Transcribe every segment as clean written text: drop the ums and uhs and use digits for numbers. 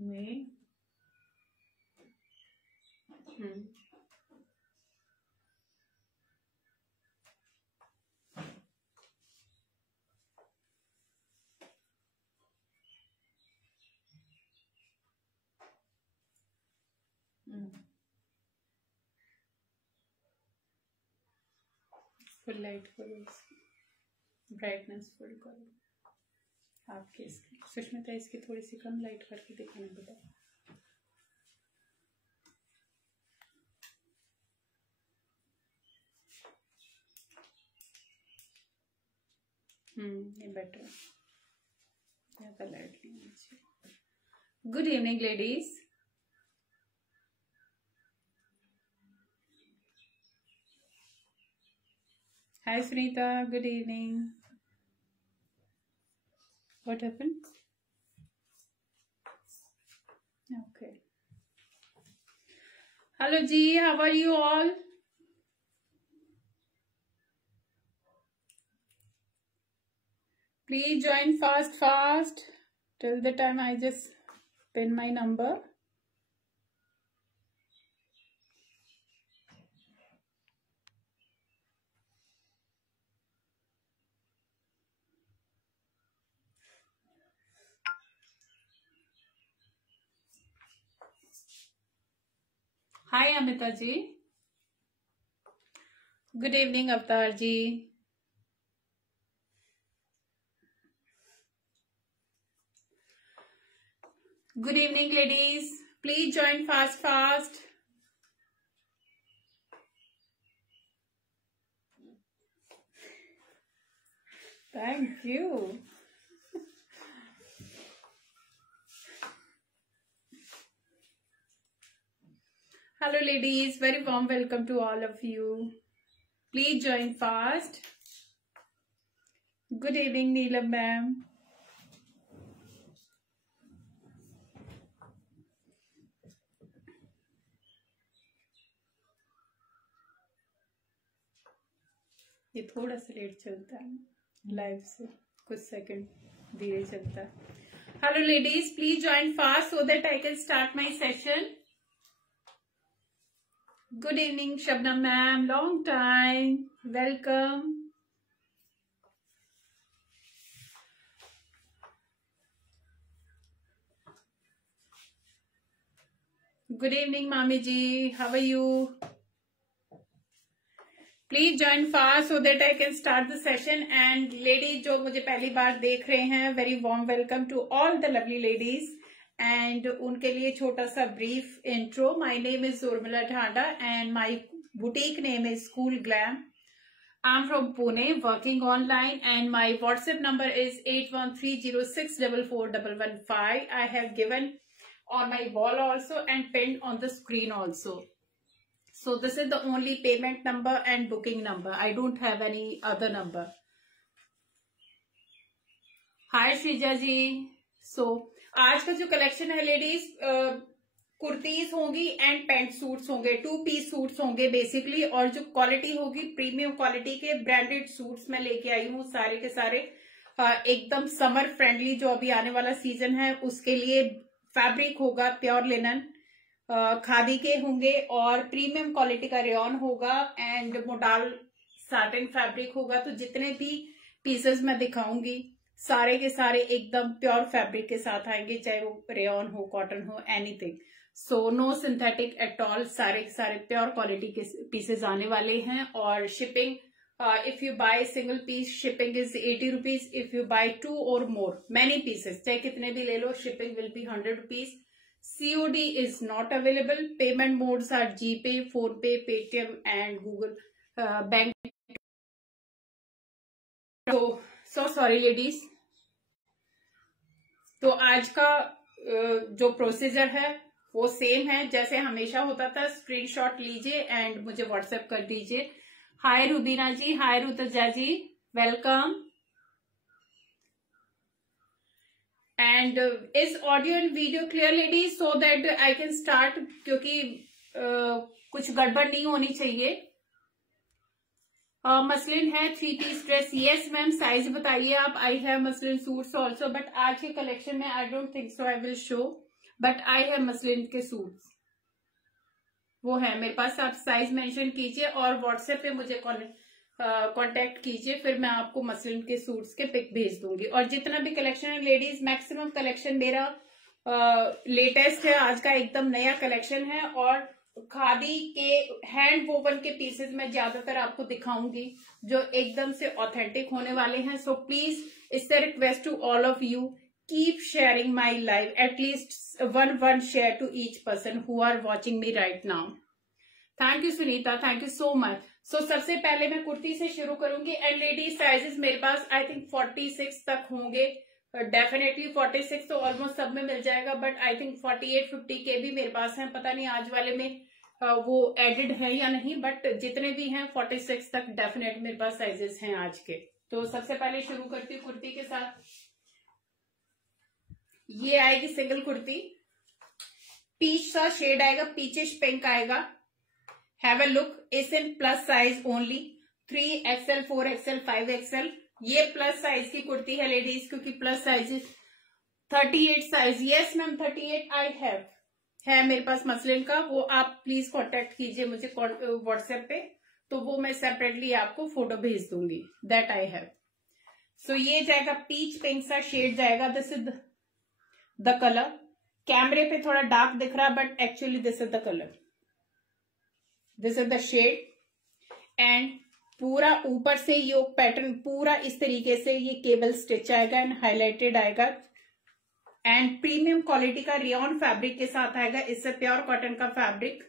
में full light करो, brightness full करो आपके इसकी। सुष्मिता इसकी थोड़ी सी कम लाइट करके दिखाना बेटा। ये बेटर, ज्यादा लाइट नहीं होनी चाहिए। Good evening ladies. Hi Sunita, good evening. What happened? Okay. Hello Ji, how are you all? Please join fast till the time I just pin my number. Hi Amita ji. Good evening Avatar ji. Good evening ladies. Please join fast. Thank you. Hello ladies, very warm welcome to all of you. Please join fast. Good evening Neelam ma'am. ये थोड़ा सा late चलता है live से, कुछ second धीरे चलता है। Hello ladies, please join fast so that I can start my session. Good evening Shabnam ma'am, long time, welcome. Good evening मामी जी, how are you? Please join fast so that I can start the session. And ladies जो मुझे पहली बार देख रहे हैं, very warm welcome to all the lovely ladies. And उनके लिए छोटा सा brief intro. My name is Urmila Dhanda and my boutique name is cool glam. I am from Pune, working online, and my WhatsApp number is 8130644115। I have given on my wall also and pinned on the screen also. So this is the only payment number and booking number. I don't have any other number. Hi Shrija ji. So आज का जो collection है ladies, kurtis होंगी and pant suits होंगे, 2 piece suits होंगे basically. और जो quality होगी प्रीमियम क्वालिटी के ब्रांडेड सूट्स मैं लेके आई हूँ सारे के सारे, एकदम समर फ्रेंडली। जो अभी आने वाला सीजन है उसके लिए फैब्रिक होगा प्योर लिनन, खादी के होंगे, और प्रीमियम क्वालिटी का रेयॉन होगा एंड मोडाल साटिन फैब्रिक होगा। तो जितने भी पीसेस मैं दिखाऊंगी सारे के सारे एकदम प्योर फैब्रिक के साथ आएंगे, चाहे वो रेयॉन हो, कॉटन हो, anything. So no synthetic at all, सारे के सारे प्योर क्वालिटी के पीसेस आने वाले हैं। और shipping, if you buy single piece, shipping is 80 rupees. If you buy 2 or more, many pieces, चाहे कितने भी ले लो, shipping will be 100 rupees. COD is not available. Payment modes are GPay, PhonePe, Paytm and Google Bank. So sorry ladies. तो आज का जो procedure है वो सेम है जैसे हमेशा होता था। स्क्रीनशॉट लीजिए एंड मुझे व्हाट्सएप कर दीजिए। Hi Rubina ji, hi Rutuja ji, welcome. And is audio and video clear ladies, so that I can start, क्योंकि कुछ गड़बड़ नहीं होनी चाहिए। मसलिन है 3 piece dress, yes ma'am, size बताइए आप। I have muslin suits also, but आज के कलेक्शन में I don't think so I will show. But I have muslin के सूट्स, वो है मेरे पास। आप साइज मेंशन कीजिए और व्हाट्सएप पे मुझे कांटेक्ट कीजिए, फिर मैं आपको मसलिन के सूट्स के पिक भेज दूंगी। और जितना भी कलेक्शन है लेडीज, मैक्सिमम कलेक्शन मेरा लेटेस्ट है, आज का एकदम नया कलेक्शन है। और खादी के हैंड वोवन के पीसेस मैं ज्यादातर आपको दिखाऊंगी जो एकदम से ऑथेंटिक होने वाले हैं। So please it's a request to all of you, keep sharing my live, at least one share to each person who are watching me right now. Thank you Sunita, thank you so much. So सबसे पहले मैं कुर्ती से शुरू करूंगी and ladies sizes मेरे पास I think 46 तक होंगे, डेफिनेटली 46 तो ऑलमोस्ट सब में मिल जाएगा, बट आई थिंक 48-50 के भी मेरे पास हैं। पता नहीं आज वाले में वो एडिड है या नहीं, बट जितने भी हैं 46 तक डेफिनेट मेरे पास साइजेस हैं आज के। तो सबसे पहले शुरू करती हूँ कुर्ती के साथ। ये आएगी सिंगल कुर्ती, पीच सा शेड आएगा, पीचिश पिंक आएगा। हैव अ लुक, इस in plus size only, 3XL 4XL 5XL। ये प्लस साइज की कुर्ती है लेडीज, क्योंकि plus size 38 size, yes ma'am 38 I have, है मेरे पास मसलिन का। वो आप प्लीज कांटेक्ट कीजिए मुझे व्हाट्सएप पे, तो वो मैं सेपरेटली आपको फोटो भेज दूंगी, दैट आई हैव। सो ये जाएगा पीच पिंक सा शेड जाएगा, दिस इज द कलर। कैमरे पे थोड़ा डार्क दिख रहा है but actually this is the colour, this is the shade. And पूरा ऊपर से ये पैटर्न पूरा इस तरीके से ये केबल स्टिच आएगा एंड हाईलाइटेड आएगा एंड प्रीमियम क्वालिटी का रेयॉन फैब्रिक के साथ आएगा। इससे प्योर कॉटन का फैब्रिक,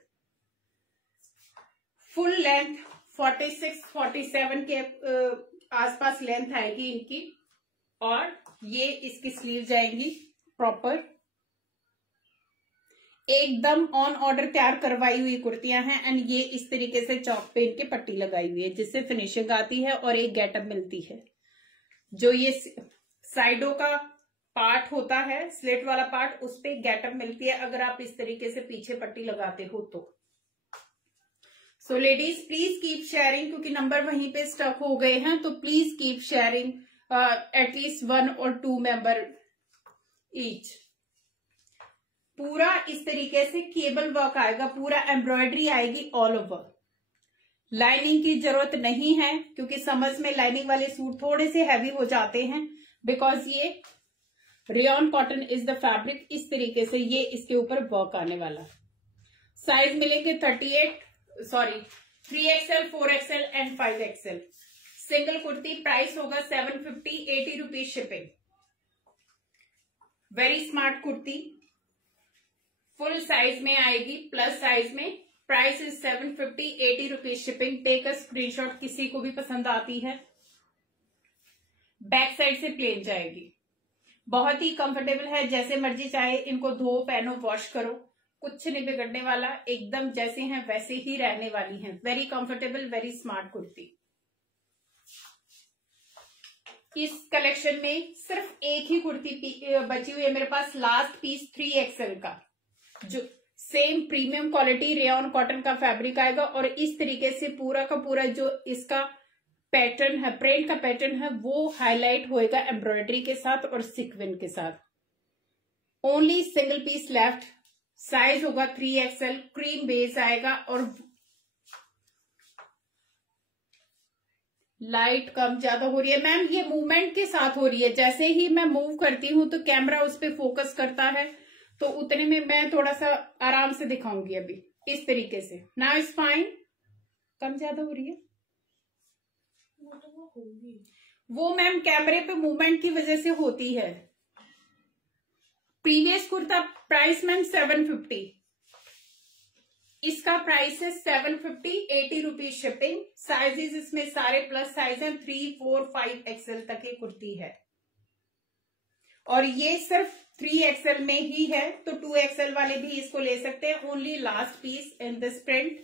फुल लेंथ 46-47 के आसपास लेंथ आएगी इनकी। और ये इसकी स्लीव जाएंगी प्रॉपर, एकदम ऑन ऑर्डर तैयार करवाई हुई कुर्तियां हैं एंड ये इस तरीके से चौक पे इनके पट्टी लगाई हुई है जिससे फिनिशिंग आती है और एक गेटअप मिलती है। जो ये साइडों का पार्ट होता है, स्लिट वाला पार्ट, उस पे गेटअप मिलती है अगर आप इस तरीके से पीछे पट्टी लगाते हो तो। So ladies please keep sharing, क्योंकि नंबर वहीं पे स्टक हो गए हैं, तो please keep sharing at least 1 or 2 member each. पूरा इस तरीके से केबल वर्क आएगा, पूरा एम्ब्रॉयडरी आएगी ऑल ओवर। लाइनिंग की जरूरत नहीं है क्योंकि समझ में लाइनिंग वाले सूट थोड़े से हैवी हो जाते हैं, बिकॉज ये rayon cotton is the fabric. इस तरीके से ये इसके ऊपर वर्क आने वाला। साइज मिलेंगे 3XL 4XL and 5XL। Single kurti price होगा 750, 80 rupees shipping. Very smart kurti, full size में आएगी, प्लस साइज में। Price is 750, 80 rupees shipping. Take a screenshot, किसी को भी पसंद आती है। बैक साइड से प्लेन जाएगी, बहुत ही कंफर्टेबल है, जैसे मर्जी चाहे इनको धो पहनो वॉश करो, कुछ नहीं बिगड़ने वाला, एकदम जैसे हैं वैसे ही रहने वाली हैं। Very comfortable, very smart kurti. इस कलेक्शन में सिर्फ एक ही कुर्ती बची हुई है मेरे पास, लास्ट पीस 3XL का, जो same premium quality rayon cotton का फैब्रिक आएगा और इस तरीके से पूरा का पूरा जो इसका पैटर्न है, प्रिंट का पैटर्न है, वो हाईलाइट होएगा एम्ब्रॉयडरी के साथ और सिक्विन के साथ। Only single piece left. Size होगा 3XL, क्रीम बेस आएगा और लाइट कम ज्यादा हो रही है मैम, ये मूवमेंट के साथ हो रही है। जैसे ही मैं मूव करती हूं तो कैमरा उस पर फोकस करता है, तो उतने में मैं थोड़ा सा आराम से दिखाऊंगी अभी इस तरीके से। Now is fine. कम ज्यादा हो रही है वो मैम कैमरे पे मूवमेंट की वजह से होती है। प्रीवियस कुर्ता प्राइस मैम 750, इसका प्राइस है 750, 80 रुपीज शिपिंग। साइजेस इसमें सारे प्लस साइज हैं, 3, 4, 5XL तक की कुर्ती है और ये सिर्फ 3XL में ही है, तो 2XL वाले भी इसको ले सकते हैं। Only last piece in this print.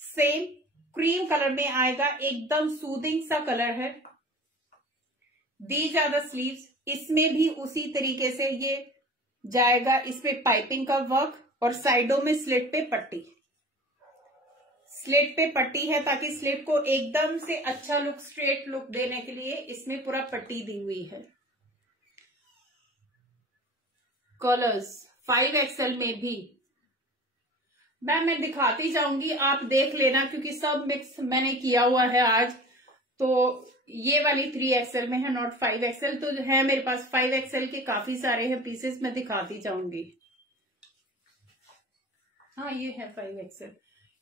Same cream colour में आएगा, एकदम सूदिंग सा कलर है। दीज आर द स्लीव्स, इसमें भी उसी तरीके से ये जाएगा, इसमें पाइपिंग का वर्क और साइडों में स्लिट पे पट्टी। स्लिट पे पट्टी है ताकि स्लिट को एकदम से अच्छा लुक, स्ट्रेट लुक देने के लिए इसमें पूरा पट्टी दी हुई है। कलर्स 5XL में भी मैम मैं दिखाती जाऊंगी, आप देख लेना, क्योंकि सब मिक्स मैंने किया हुआ है आज। तो ये वाली 3XL में है, नॉट 5XL। तो है मेरे पास 5XL के काफी सारे हैं पीसेस, मैं दिखाती जाऊंगी। हाँ ये है 5XL।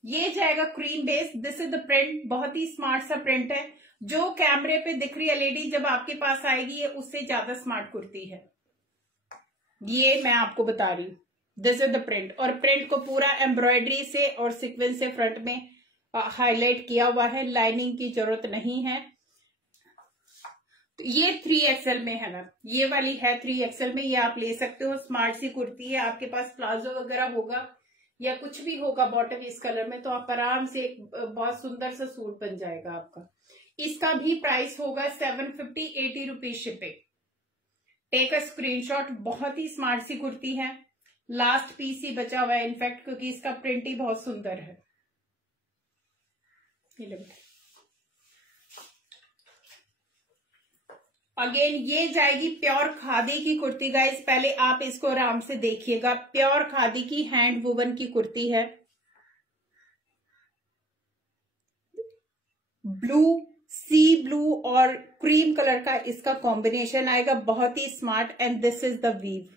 ये जाएगा cream base. This is the print, बहुत ही स्मार्ट सा प्रिंट है। जो कैमरे पे दिख रही है लेडी, जब आपके पास आएगी ये उससे ज्यादा स्मार्ट कुर्ती है, ये मैं आपको बता रही हूँ। दिस इज द प्रिंट, और प्रिंट को पूरा एम्ब्रॉयडरी से और सीक्वेंस से फ्रंट में हाईलाइट किया हुआ है, लाइनिंग की जरूरत नहीं है। तो ये 3XL में है ना, ये वाली है 3XL में, ये आप ले सकते हो। स्मार्ट सी कुर्ती है, आपके पास प्लाजो वगैरह होगा या कुछ भी होगा बॉटम इस कलर में, तो आप आराम से एक बहुत सुंदर सा सूट बन जाएगा आपका। इसका भी प्राइस होगा 750, 80 rupees shipping. Take a screenshot. बहुत ही स्मार्ट सी कुर्ती है, लास्ट पीस ही बचा हुआ है इनफैक्ट, क्योंकि इसका प्रिंट ही बहुत सुंदर है। अगेन ये जाएगी प्योर खादी की कुर्ती गाइस। पहले आप इसको आराम से देखिएगा, प्योर खादी की हैंड वुवन की कुर्ती है। ब्लू, सी ब्लू और क्रीम कलर का इसका कॉम्बिनेशन आएगा, बहुत ही smart. And this is the weave.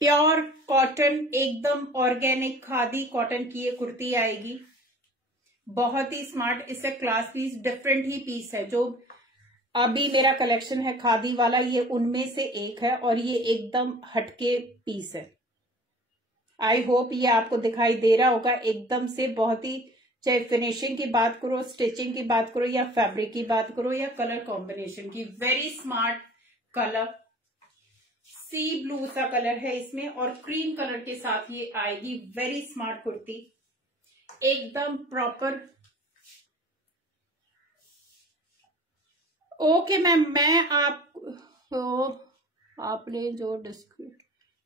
Pure cotton, एकदम ऑर्गेनिक खादी कॉटन की ये कुर्ती आएगी, बहुत ही स्मार्ट। इससे क्लास पीस, डिफरेंट ही पीस है। जो अभी मेरा कलेक्शन है खादी वाला, ये उनमें से एक है, और ये एकदम हटके पीस है। आई होप ये आपको दिखाई दे रहा होगा एकदम से। बहुत ही, चाहे फिनिशिंग की बात करो, स्टिचिंग की बात करो, या फैब्रिक की बात करो, या कलर कॉम्बिनेशन की, वेरी स्मार्ट कलर। सी ब्लू सा कलर है इसमें, और क्रीम कलर के साथ ये आएगी। वेरी स्मार्ट कुर्ती, एकदम प्रॉपर। ओके मैम, मैं आपने जो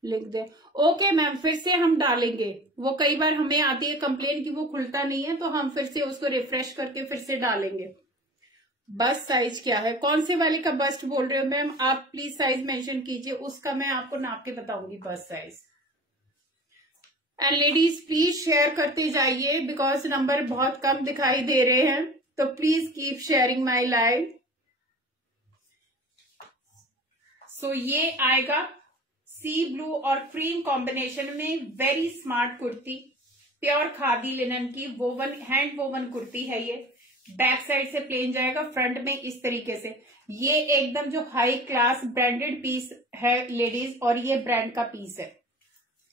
लिख दे, ओके मैम, फिर से हम डालेंगे। वो कई बार हमें आती है कंप्लेन कि वो खुलता नहीं है, तो हम फिर से उसको रिफ्रेश करके फिर से डालेंगे। बस्ट साइज क्या है, कौन से वाले का बस्ट बोल रहे हो मैम आप? प्लीज साइज मेंशन कीजिए, उसका मैं आपको नाप के बताऊंगी bust size. And ladies please share करते जाइए, बिकॉज नंबर बहुत कम दिखाई दे रहे हैं, तो please keep sharing my live. So ये आएगा सी ब्लू और क्रीम कॉम्बिनेशन में, वेरी स्मार्ट कुर्ती, प्योर खादी लिनन की वोवन, हैंड वोवन कुर्ती है ये। बैक साइड से प्लेन जाएगा, फ्रंट में इस तरीके से। ये एकदम जो हाई क्लास ब्रांडेड पीस है लेडीज, और ये ब्रांड का पीस है।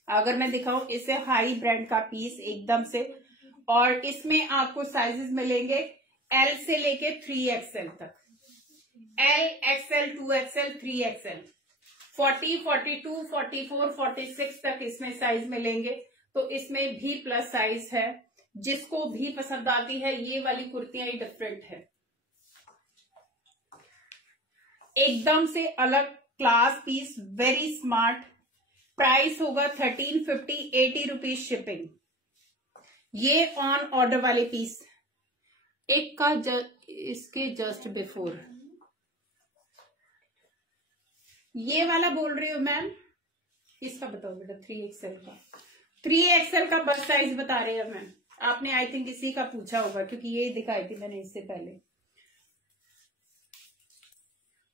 अगर मैं दिखाऊं, इससे हाई ब्रांड का पीस एकदम से। और इसमें आपको साइजेस मिलेंगे एल से लेके 3XL तक, एल, XL, 2XL, 3XL, 40, 42, 44, 46 तक इसमें साइज मिलेंगे। तो इसमें भी प्लस साइज है, जिसको भी पसंद आती है। ये वाली कुर्तियां ही डिफरेंट है, एकदम से अलग class piece, very smart. Price होगा 1350, 80 रुपीज शिपिंग। ये ऑन ऑर्डर वाले पीस, एक का इसके जस्ट बिफोर ये वाला बोल रही हूँ मैम, इसका बताओ बेटा। 3XL का, 3XL का बस साइज बता रहे हैं मैम। आपने आई थिंक इसी का पूछा होगा, क्योंकि ये दिखाई थी मैंने इससे पहले।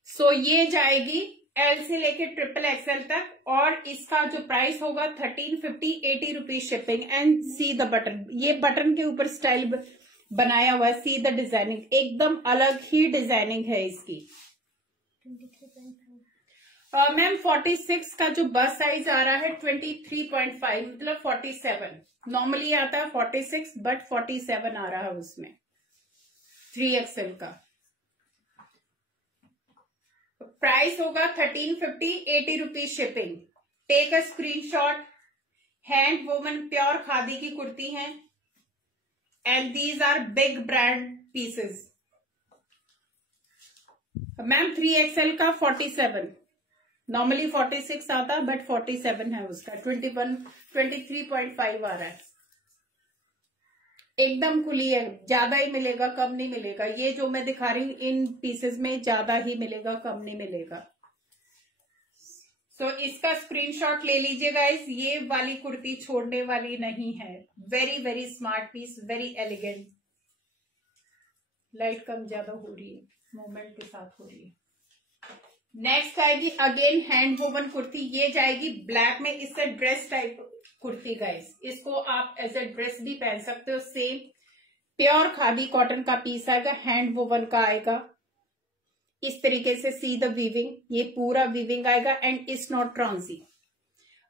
सो ये जाएगी एल से लेके XXL तक, और इसका जो प्राइस होगा 1350, 80 rupees shipping. And see the button, ये बटन के ऊपर स्टाइल बनाया हुआ है, सी द डिजाइनिंग, एकदम अलग ही डिजाइनिंग है इसकी। मैम 46 का जो बस साइज आ रहा है 23.5, मतलब 47। नॉर्मली आता है 46, बट 47 आ रहा है उसमें 3XL का। प्राइस होगा 1350, 80 rupees shipping. Take a screenshot. Hand woven pure khadi की कुर्ती है, and these are big brand pieces. Ma'am 3XL का 47, नॉर्मली 46 आता है, बट 47 है उसका। 23.5 आ रहा है, एकदम खुली है। ज्यादा ही मिलेगा, कम नहीं मिलेगा। ये जो मैं दिखा रही हूँ इन पीसेस में ज्यादा ही मिलेगा, कम नहीं मिलेगा। सो इसका स्क्रीनशॉट ले लीजिए गाइस, ये वाली कुर्ती छोड़ने वाली नहीं है। Very very smart piece, very elegant. Light कम ज्यादा हो रही है, मूवमेंट के साथ हो रही है। नेक्स्ट आएगी अगेन हैंड वोवन कुर्ती, ये जाएगी ब्लैक में। इससे ड्रेस टाइप कुर्ती गाइस, इसको आप एज ए ड्रेस भी पहन सकते हो। सेम प्योर खादी कॉटन का पीस आएगा, हैंड वोवन का आएगा इस तरीके से। सी द वीविंग, ये पूरा वीविंग आएगा एंड इट्स नॉट ट्रांजी।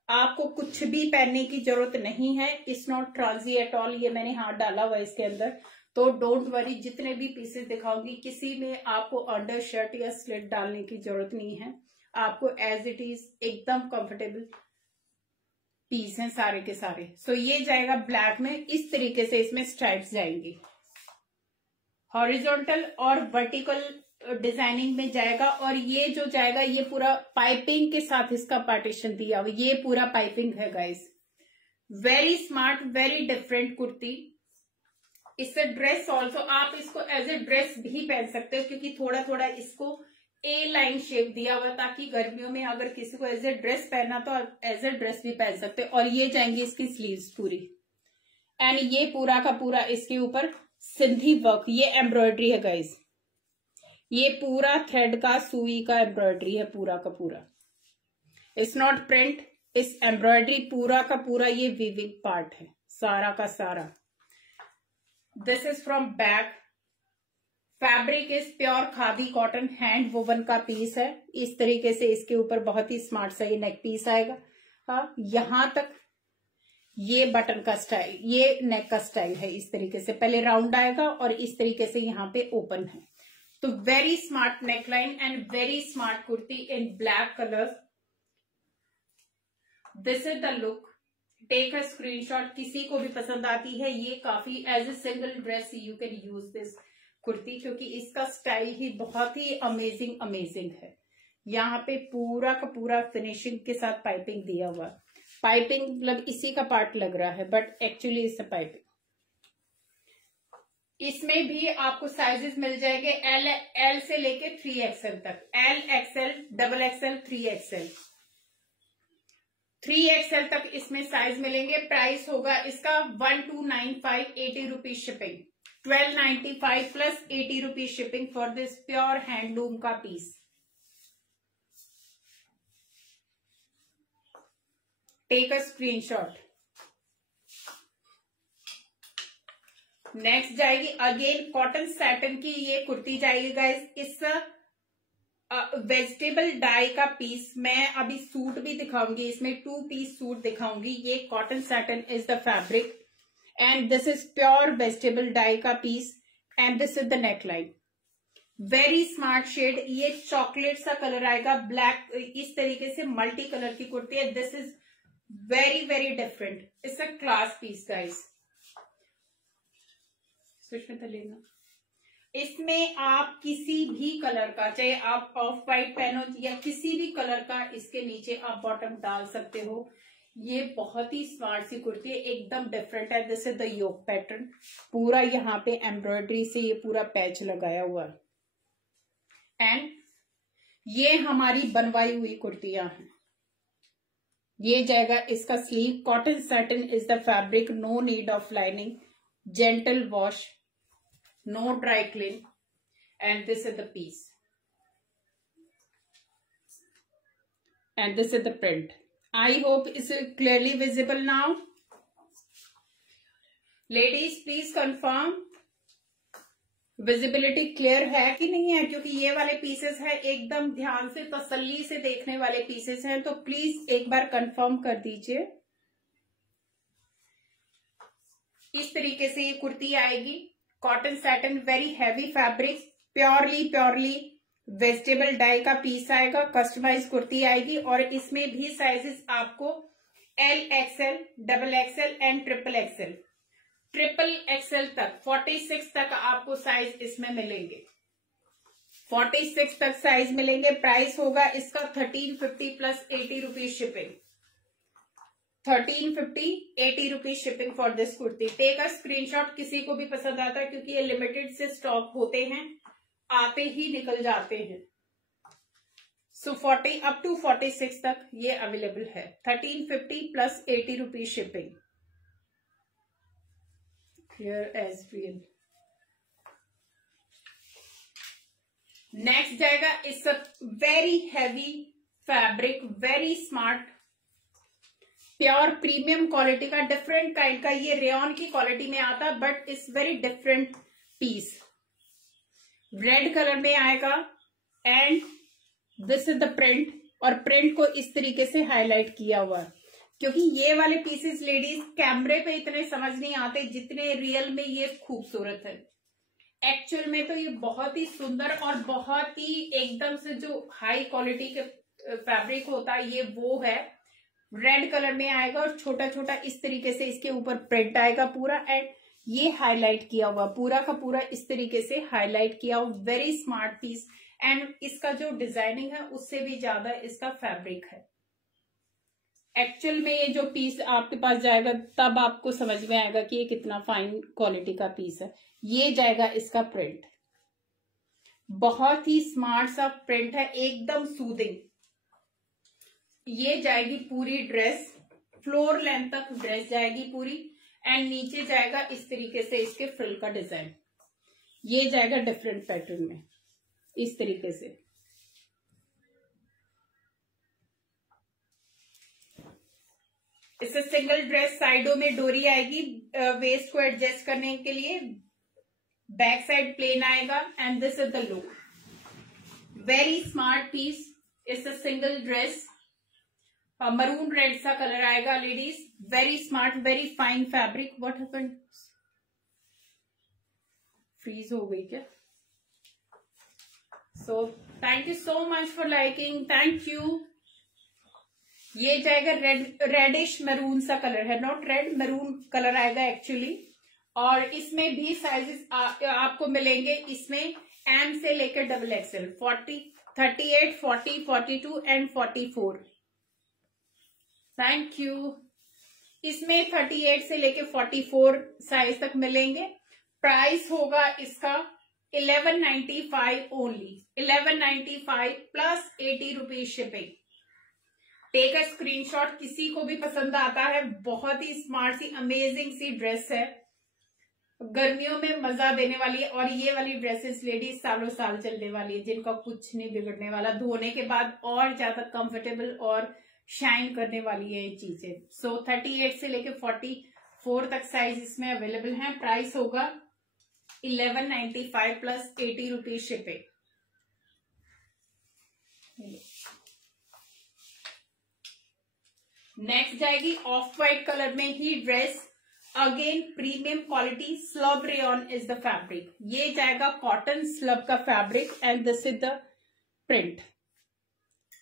आपको कुछ भी पहनने की जरूरत नहीं है, इट्स नॉट ट्रांजी एट ऑल। ये मैंने हाथ डाला हुआ है इसके अंदर, तो डोंट वरी। जितने भी पीसेस दिखाऊंगी किसी में आपको अंडर शर्ट या स्लिट डालने की जरूरत नहीं है। आपको एज इट इज एकदम कंफर्टेबल पीस हैं सारे के सारे। सो ये जाएगा ब्लैक में, इस तरीके से इसमें स्ट्राइप्स जाएंगी। हॉरिजॉन्टल और वर्टिकल डिजाइनिंग में जाएगा। और ये जो जाएगा ये पूरा पाइपिंग के साथ इसका पार्टीशन दिया हुआ, ये पूरा पाइपिंग है guys. Very smart, very different kurti. इससे ड्रेस ऑल्सो आप इसको एज ए ड्रेस भी पहन सकते हो, क्योंकि थोड़ा थोड़ा इसको ए लाइन शेप दिया हुआ, ताकि गर्मियों में अगर किसी को एज ए ड्रेस पहनना तो आप एज ए ड्रेस भी पहन सकते हो। और ये जाएंगी इसकी स्लीव्स पूरी, एंड ये पूरा का पूरा इसके ऊपर सिंधी वर्क, ये एम्ब्रॉयडरी है गाइस। ये पूरा थ्रेड का सुई का एम्ब्रॉयडरी है पूरा का पूरा। इट्स नॉट प्रिंट, इस एम्ब्रॉयडरी पूरा का पूरा ये वीविंग पार्ट है सारा का सारा। This is from back. Fabric is pure khadi cotton, hand woven का पीस है। इस तरीके से इसके ऊपर बहुत ही स्मार्ट सा ये नेक पीस आएगा। हाँ, यहां तक ये बटन का स्टाइल, ये नेक का स्टाइल है। इस तरीके से पहले राउंड आएगा और इस तरीके से यहाँ पे ओपन है। तो very smart neckline and very smart kurti in black colour. This is the look. Take a screenshot, किसी को भी पसंद आती है ये काफी as a single dress you can use this kurti, क्योंकि इसका स्टाइल ही बहुत ही अमेजिंग है। यहाँ पे पूरा का पूरा फिनिशिंग के साथ पाइपिंग दिया हुआ। पाइपिंग मतलब इसी का पार्ट लग रहा है, but actually it's a piping. इसमें भी आपको साइजेस मिल जाएंगे एल से लेके 3XL तक। L, XL, XXL, 3XL। 3XL तक इसमें साइज मिलेंगे। प्राइस होगा इसका 1295, 80 rupees shipping. 1295 plus 80 rupees shipping for this pure handloom का piece. Take a screenshot. Next जाएगी अगेन कॉटन सैटन की ये कुर्ती जाएगी गाइस। इस वेजिटेबल डाई का पीस, मैं अभी सूट भी दिखाऊंगी, इसमें 2 पीस सूट दिखाऊंगी। ये cotton satin is the fabric and this is pure vegetable dye का piece and this is the neckline. Very smart shade, ये चॉकलेट सा कलर आएगा, ब्लैक, इस तरीके से मल्टी कलर की कुर्ती है। This is very very different, it's a class piece guys. Switch में लेना। इसमें आप किसी भी कलर का, चाहे आप ऑफ वाइट पहनो या किसी भी कलर का, इसके नीचे आप बॉटम डाल सकते हो। ये बहुत ही स्मार्ट सी कुर्ती है, एकदम डिफरेंट है। This is the yoke pattern, पूरा यहाँ पे एम्ब्रॉयडरी से ये पूरा पैच लगाया हुआ है एंड ये हमारी बनवाई हुई कुर्तियां हैं। ये जाएगा इसका sleeve. Cotton satin is the fabric, no need of lining, gentle wash, no dry clean, and this is the piece and this is the print. I hope it's clearly visible now. Ladies please confirm visibility clear है कि नहीं है, क्योंकि ये वाले pieces है एकदम ध्यान से तसल्ली से देखने वाले पीसेस हैं, तो प्लीज एक बार कंफर्म कर दीजिए। इस तरीके से ये कुर्ती आएगी। Cotton satin, very heavy fabric, purely vegetable dye का पीस आएगा। कस्टमाइज कुर्ती आएगी और इसमें भी साइजेस आपको L, XL, XXL and XXL। XXL तक 46 तक आपको साइज इसमें मिलेंगे। 46 तक साइज मिलेंगे। प्राइस होगा इसका 1350 plus 80 rupees shipping. 1350, 80 rupees shipping for this kurti. Take a screenshot, किसी को भी पसंद आता है, क्योंकि ये लिमिटेड से स्टॉक होते हैं, आते ही निकल जाते हैं। सो 40 अप टू 46 तक ये अवेलेबल है। 1350 plus 80 rupees shipping. Here as real. Next जाएगा it's a very heavy fabric, very smart, pure premium quality का, डिफरेंट काइंड का। ये रेयन की क्वालिटी में आता, but it's very different piece. Red colour में आएगा and this is the print, और प्रिंट को इस तरीके से हाईलाइट किया हुआ, क्योंकि ये वाले पीसेस लेडीज कैमरे पे इतने समझ नहीं आते जितने रियल में ये खूबसूरत है। एक्चुअल में तो ये बहुत ही सुंदर और बहुत ही एकदम से जो हाई क्वालिटी के फैब्रिक होता है ये वो है। रेड कलर में आएगा और छोटा छोटा इस तरीके से इसके ऊपर प्रिंट आएगा पूरा, एंड ये हाईलाइट किया हुआ, पूरा का पूरा इस तरीके से हाईलाइट किया हुआ। वेरी स्मार्ट पीस, एंड इसका जो डिजाइनिंग है उससे भी ज्यादा इसका फैब्रिक है। एक्चुअल में ये जो पीस आपके पास जाएगा तब आपको समझ में आएगा कि ये कितना फाइन क्वालिटी का पीस है। ये जाएगा इसका प्रिंट, बहुत ही स्मार्ट सा प्रिंट है, एकदम सूदिंग। ये जाएगी पूरी ड्रेस, फ्लोर लेंथ तक ड्रेस जाएगी पूरी, एंड नीचे जाएगा इस तरीके से इसके फ्रिल का डिजाइन। ये जाएगा डिफरेंट पैटर्न में इस तरीके से। इससे सिंगल ड्रेस, साइडों में डोरी आएगी वेस्ट को एडजस्ट करने के लिए, बैक साइड प्लेन आएगा, and this is the look. Very smart piece. It's a single dress, maroon red सा कलर आएगा ladies. Very smart, very fine fabric. What happened? Freeze हो गई क्या? So thank you so much for liking, thank you. ये जाएगा reddish maroon सा colour है, not red, maroon colour आएगा एक्चुअली। और इसमें भी साइजेस आपको मिलेंगे, इसमें एम से लेकर double XL, 40, 38, 40, 42 and 44। Thank you. इसमें 38 से लेके 44 साइज तक मिलेंगे। प्राइस होगा इसका 1195 only, 1195 plus 80 rupees shipping. Take a screenshot, किसी को भी पसंद आता है। बहुत ही स्मार्ट सी अमेजिंग सी ड्रेस है, गर्मियों में मजा देने वाली है। और ये वाली ड्रेसेस लेडीज सालों साल चलने वाली है, जिनका कुछ नहीं बिगड़ने वाला, धोने के बाद और ज्यादा कंफर्टेबल और शाइन करने वाली है ये चीजें। सो 38 से लेके 44 तक साइज इसमें अवेलेबल है। प्राइस होगा 1195 प्लस 80 रुपीज शिपिंग। नेक्स्ट जाएगी ऑफ व्हाइट कलर में ही dress, again premium quality, slub rayon is the fabric. ये जाएगा कॉटन स्लब का fabric, and this is the print.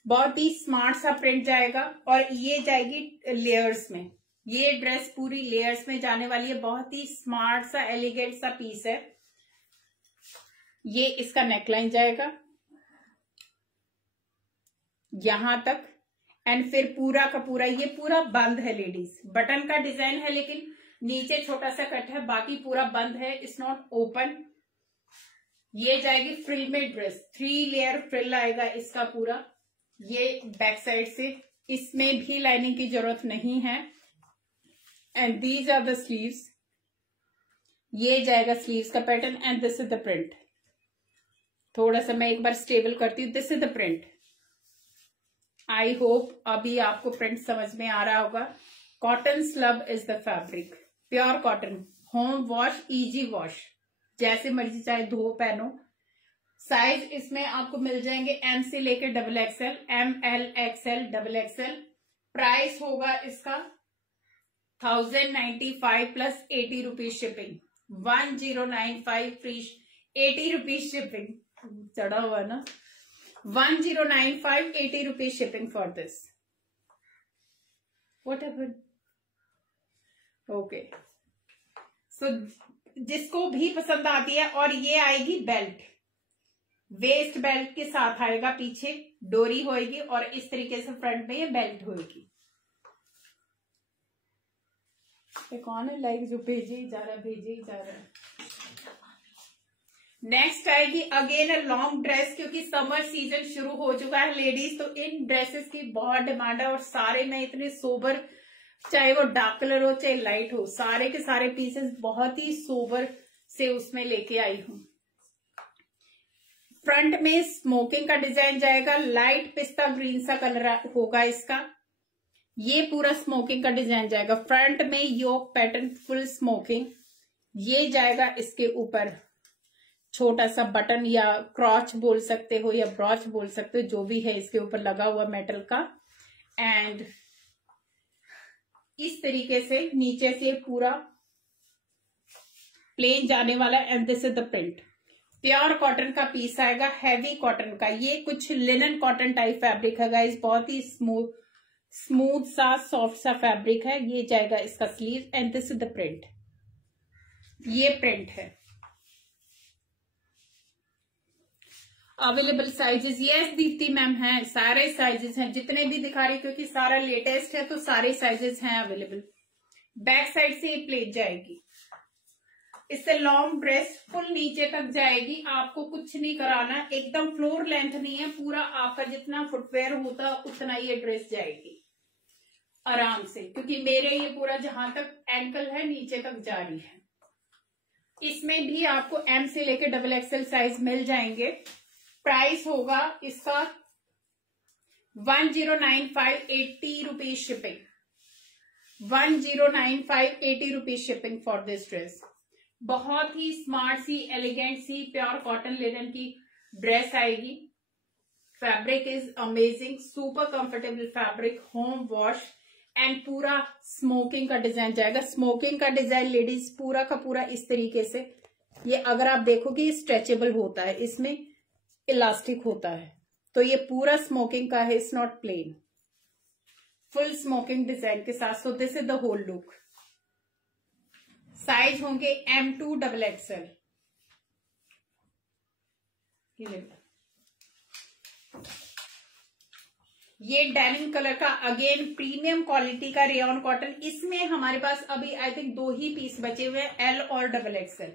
बहुत ही स्मार्ट सा प्रिंट जाएगा, और ये जाएगी लेयर्स में। ये ड्रेस पूरी लेयर्स में जाने वाली है। बहुत ही स्मार्ट सा एलिगेंट सा पीस है। ये इसका नेकलाइन जाएगा यहां तक, एंड फिर पूरा का पूरा ये पूरा बंद है लेडीज। बटन का डिजाइन है लेकिन नीचे छोटा सा कट है, बाकी पूरा बंद है, इट्स नॉट ओपन। ये जाएगी फ्रिल में ड्रेस, 3 लेयर फ्रिल आएगा इसका पूरा। ये बैक साइड से, इसमें भी लाइनिंग की जरूरत नहीं है। And these are the sleeves. ये जाएगा स्लीव्स का pattern, and this is the print. थोड़ा सा मैं एक बार स्टेबल करती हूँ। This is the print. I hope अभी आपको प्रिंट समझ में आ रहा होगा। Cotton slub is the fabric, pure cotton, home wash, easy wash, जैसे मर्जी चाहे धो पहनो। साइज इसमें आपको मिल जाएंगे एम से लेकर double XL, M, L, XL, double XL. Price होगा इसका 1095 plus 80 rupees shipping, 1095 free, 80 rupees shipping चढ़ा हुआ ना, 1095 80 rupees shipping for this. What happened? Okay, so जिसको भी पसंद आती है। और ये आएगी बेल्ट, वेस्ट बेल्ट के साथ आएगा, पीछे डोरी होएगी और इस तरीके से फ्रंट में ये बेल्ट होएगी। ये कौन है लाइक जो भेजे ही जा रहा है, भेजे ही जा रहा है। नेक्स्ट आएगी अगेन अ लॉन्ग ड्रेस, क्योंकि समर सीजन शुरू हो चुका है लेडीज, तो इन ड्रेसेस की बहुत डिमांड है। और सारे मैं इतने सोबर, चाहे वो डार्क कलर हो चाहे लाइट हो, सारे के सारे पीसेस बहुत ही सोबर से उसमें लेके आई हूं। फ्रंट में स्मोकिंग का डिजाइन जाएगा, लाइट पिस्ता ग्रीन सा कलर होगा इसका। ये पूरा स्मोकिंग का डिजाइन जाएगा। फ्रंट में योक पैटर्न फुल स्मोकिंग, ये जाएगा इसके ऊपर छोटा सा बटन या क्रॉच बोल सकते हो या ब्रॉच बोल सकते हो, जो भी है इसके ऊपर लगा हुआ मेटल का। एंड इस तरीके से नीचे से पूरा प्लेन जाने वाला। And this is the print. Pure cotton का पीस आएगा, हैवी कॉटन का। ये कुछ लिनन कॉटन टाइप फैब्रिक है गाइस, बहुत ही स्मूथ सा सॉफ्ट सा फैब्रिक है। ये जाएगा इसका sleeve and this is the print. ये प्रिंट है। Available sizes, yes Deepti ma'am है, सारे साइजेस हैं जितने भी दिखा रही, क्योंकि सारा लेटेस्ट है तो सारे साइजेस हैं अवेलेबल। बैक साइड से ये प्लेट जाएगी। इससे लॉन्ग ड्रेस फुल नीचे तक जाएगी, आपको कुछ नहीं कराना, एकदम फ्लोर लेंथ नहीं है, पूरा आपका जितना फुटवेयर होता उतना ये ड्रेस जाएगी आराम से, क्योंकि मेरे ये पूरा जहां तक एंकल है नीचे तक जा रही है। इसमें भी आपको एम से लेके डबल एक्सएल साइज मिल जाएंगे। प्राइस होगा इसका 1095, 80 rupees shipping. 1095, 80 rupees shipping for this dress. बहुत ही स्मार्ट सी, एलिगेंट सी, प्योर कॉटन लिनन की ड्रेस आएगी। Fabric is amazing, super comfortable fabric, home wash and पूरा स्मोकिंग का डिजाइन जाएगा। स्मोकिंग का डिजाइन लेडीज पूरा का पूरा इस तरीके से, ये अगर आप देखोगे स्ट्रेचेबल होता है, इसमें इलास्टिक होता है, तो ये पूरा स्मोकिंग का है, it's not plain, full smocking design के साथ। So this is the whole look. Size होंगे M2 डबल एक्सएल। ये डेनिम कलर का अगेन प्रीमियम क्वालिटी का रेयॉन कॉटन। इसमें हमारे पास अभी आई थिंक 2 ही पीस बचे हुए हैं, L और double XL.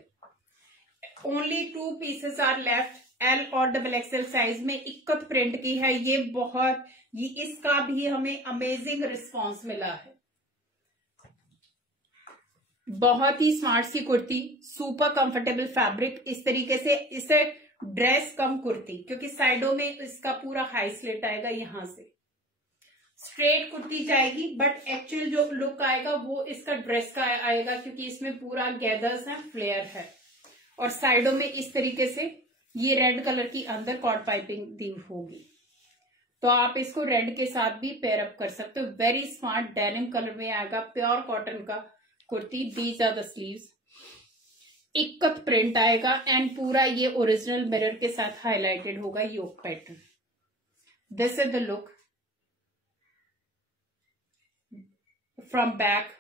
Only 2 pieces are left, L और डबल एक्सएल साइज में। इक्कत प्रिंट की है ये, बहुत ये, इसका भी हमें अमेजिंग रिस्पांस मिला है। बहुत ही स्मार्ट सी कुर्ती, सुपर कंफर्टेबल फैब्रिक। इस तरीके से इसे ड्रेस कम कुर्ती, क्योंकि साइडों में इसका पूरा हाई स्लिट आएगा, यहां से स्ट्रेट कुर्ती जाएगी, बट एक्चुअल जो लुक आएगा वो इसका ड्रेस का आएगा, क्योंकि इसमें पूरा गैदर्स है, फ्लेयर है। और साइडों में इस तरीके से ये रेड कलर की अंदर कॉर्ड पाइपिंग दी होगी, तो आप इसको रेड के साथ भी पेयर अप कर सकते हो। वेरी स्मार्ट डेनिम कलर में आएगा, प्योर कॉटन का kurti. These are the sleeves. Ikat print आएगा एंड पूरा ये ओरिजिनल मिरर के साथ हाईलाइटेड होगा yoke pattern. This is the look from back.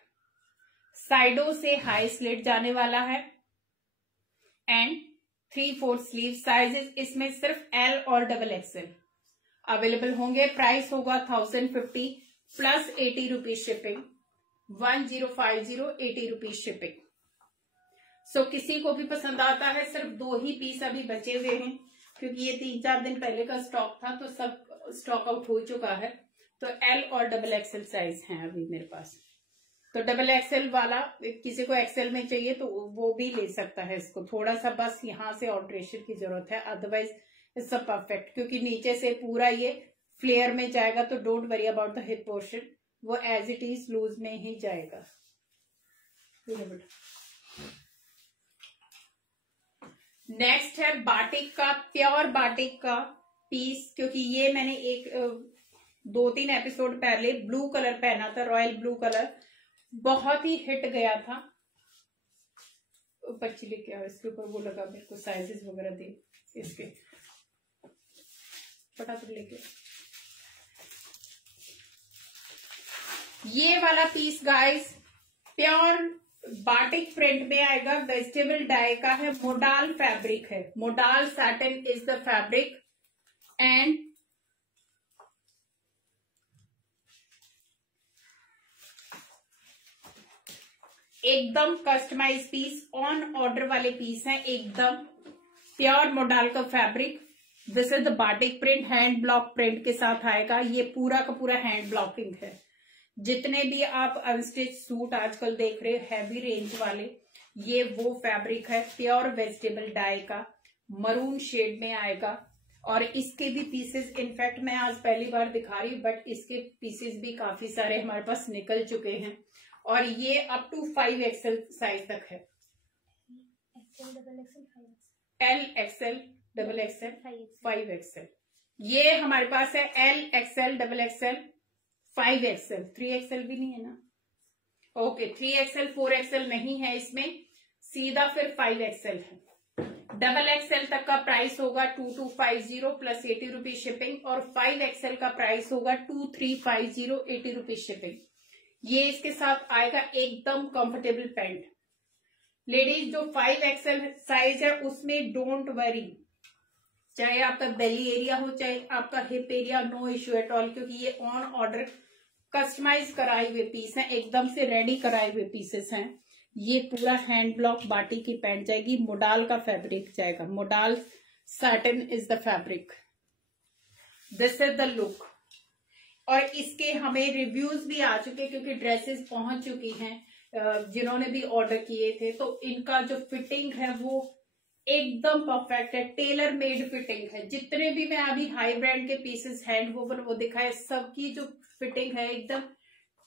साइडों से हाई स्लिट जाने वाला है एंड 3/4 स्लीव। साइजेस इसमें सिर्फ L और डबल एक्सएल अवेलेबल होंगे। प्राइस होगा 1050 plus 80 rupees shipping. 1050, 80 rupees shipping. So किसी को भी पसंद आता है, सिर्फ 2 ही पीस अभी बचे हुए हैं, क्योंकि ये 3-4 दिन पहले का स्टॉक था, तो सब स्टॉक आउट हो चुका है। तो L और डबल एक्सएल साइज हैं अभी मेरे पास। तो डबल एक्सएल वाला किसी को एक्सएल में चाहिए तो वो भी ले सकता है। इसको थोड़ा सा बस यहां से ऑल्ट्रेशन की जरूरत है, अदरवाइज इट्स सब परफेक्ट, क्योंकि नीचे से पूरा ये फ्लेयर में जाएगा। तो don't worry about the hip portion, वो एज इट इज लूज में ही जाएगा। नेक्स्ट है बाटिक का, प्योर बाटिक का पीस, क्योंकि ये मैंने 2-3 एपिसोड पहले ब्लू कलर पहना था, रॉयल ब्लू कलर, बहुत ही हिट गया था। बच्ची लेके आओ, इसके ऊपर वो लगा, मेरे को साइजेस वगैरह दे इसके, फटाफट लेके। ये वाला piece guys pure batik print में आएगा, वेजिटेबल डाई का है, मोडाल फैब्रिक है, modal satin is the fabric and एकदम कस्टमाइज पीस, ऑन ऑर्डर वाले पीस हैं, एकदम प्योर मोडाल का fabric, this is the batik print, hand block print के साथ आएगा। ये पूरा का पूरा हैंड ब्लॉकिंग है। जितने भी आप अनस्टिच सूट आजकल देख रहे हो हैवी रेंज वाले, ये वो फैब्रिक है। प्योर वेजिटेबल डाई का मरून शेड में आएगा। और इसके भी पीसेस, इनफैक्ट मैं आज पहली बार दिखा रही हूँ, बट इसके पीसेस भी काफी सारे हमारे पास निकल चुके हैं। और ये अप टू 5XL साइज तक है। L, XL, XXL, 5XL। ये हमारे पास है L, XL, XXL, 5XL, 3XL भी नहीं है ना। ओके, 3XL, 4XL नहीं है इसमें, सीधा फिर 5XL है। XXL तक का प्राइस होगा 2250 प्लस 80 रुपीज शिपिंग, और 5XL का प्राइस होगा 2350, 80 रुपीज शिपिंग। ये इसके साथ आएगा एकदम कंफर्टेबल पैंट। लेडीज जो 5XL साइज है उसमें डोंट वरी, चाहे आपका बेली एरिया हो चाहे आपका hip area, no issue at all, क्योंकि ये ऑन ऑर्डर कस्टमाइज कराए हुए पीस हैं, एकदम से रेडी कराए हुए पीसेस हैं। ये पूरा हैंड ब्लॉक बाटी की पैंट जाएगी, मोडाल का फैब्रिक जाएगा, modal satin is the fabric. This is the look. और इसके हमें रिव्यूज भी आ चुके क्योंकि ड्रेसेस पहुंच चुकी हैं, जिन्होंने भी ऑर्डर किए थे, तो इनका जो फिटिंग है वो एकदम परफेक्ट है, टेलर मेड फिटिंग है। जितने भी मैं अभी हाई ब्रांड के पीसेस हैंड वोवन वो दिखाए, सबकी जो फिटिंग है एकदम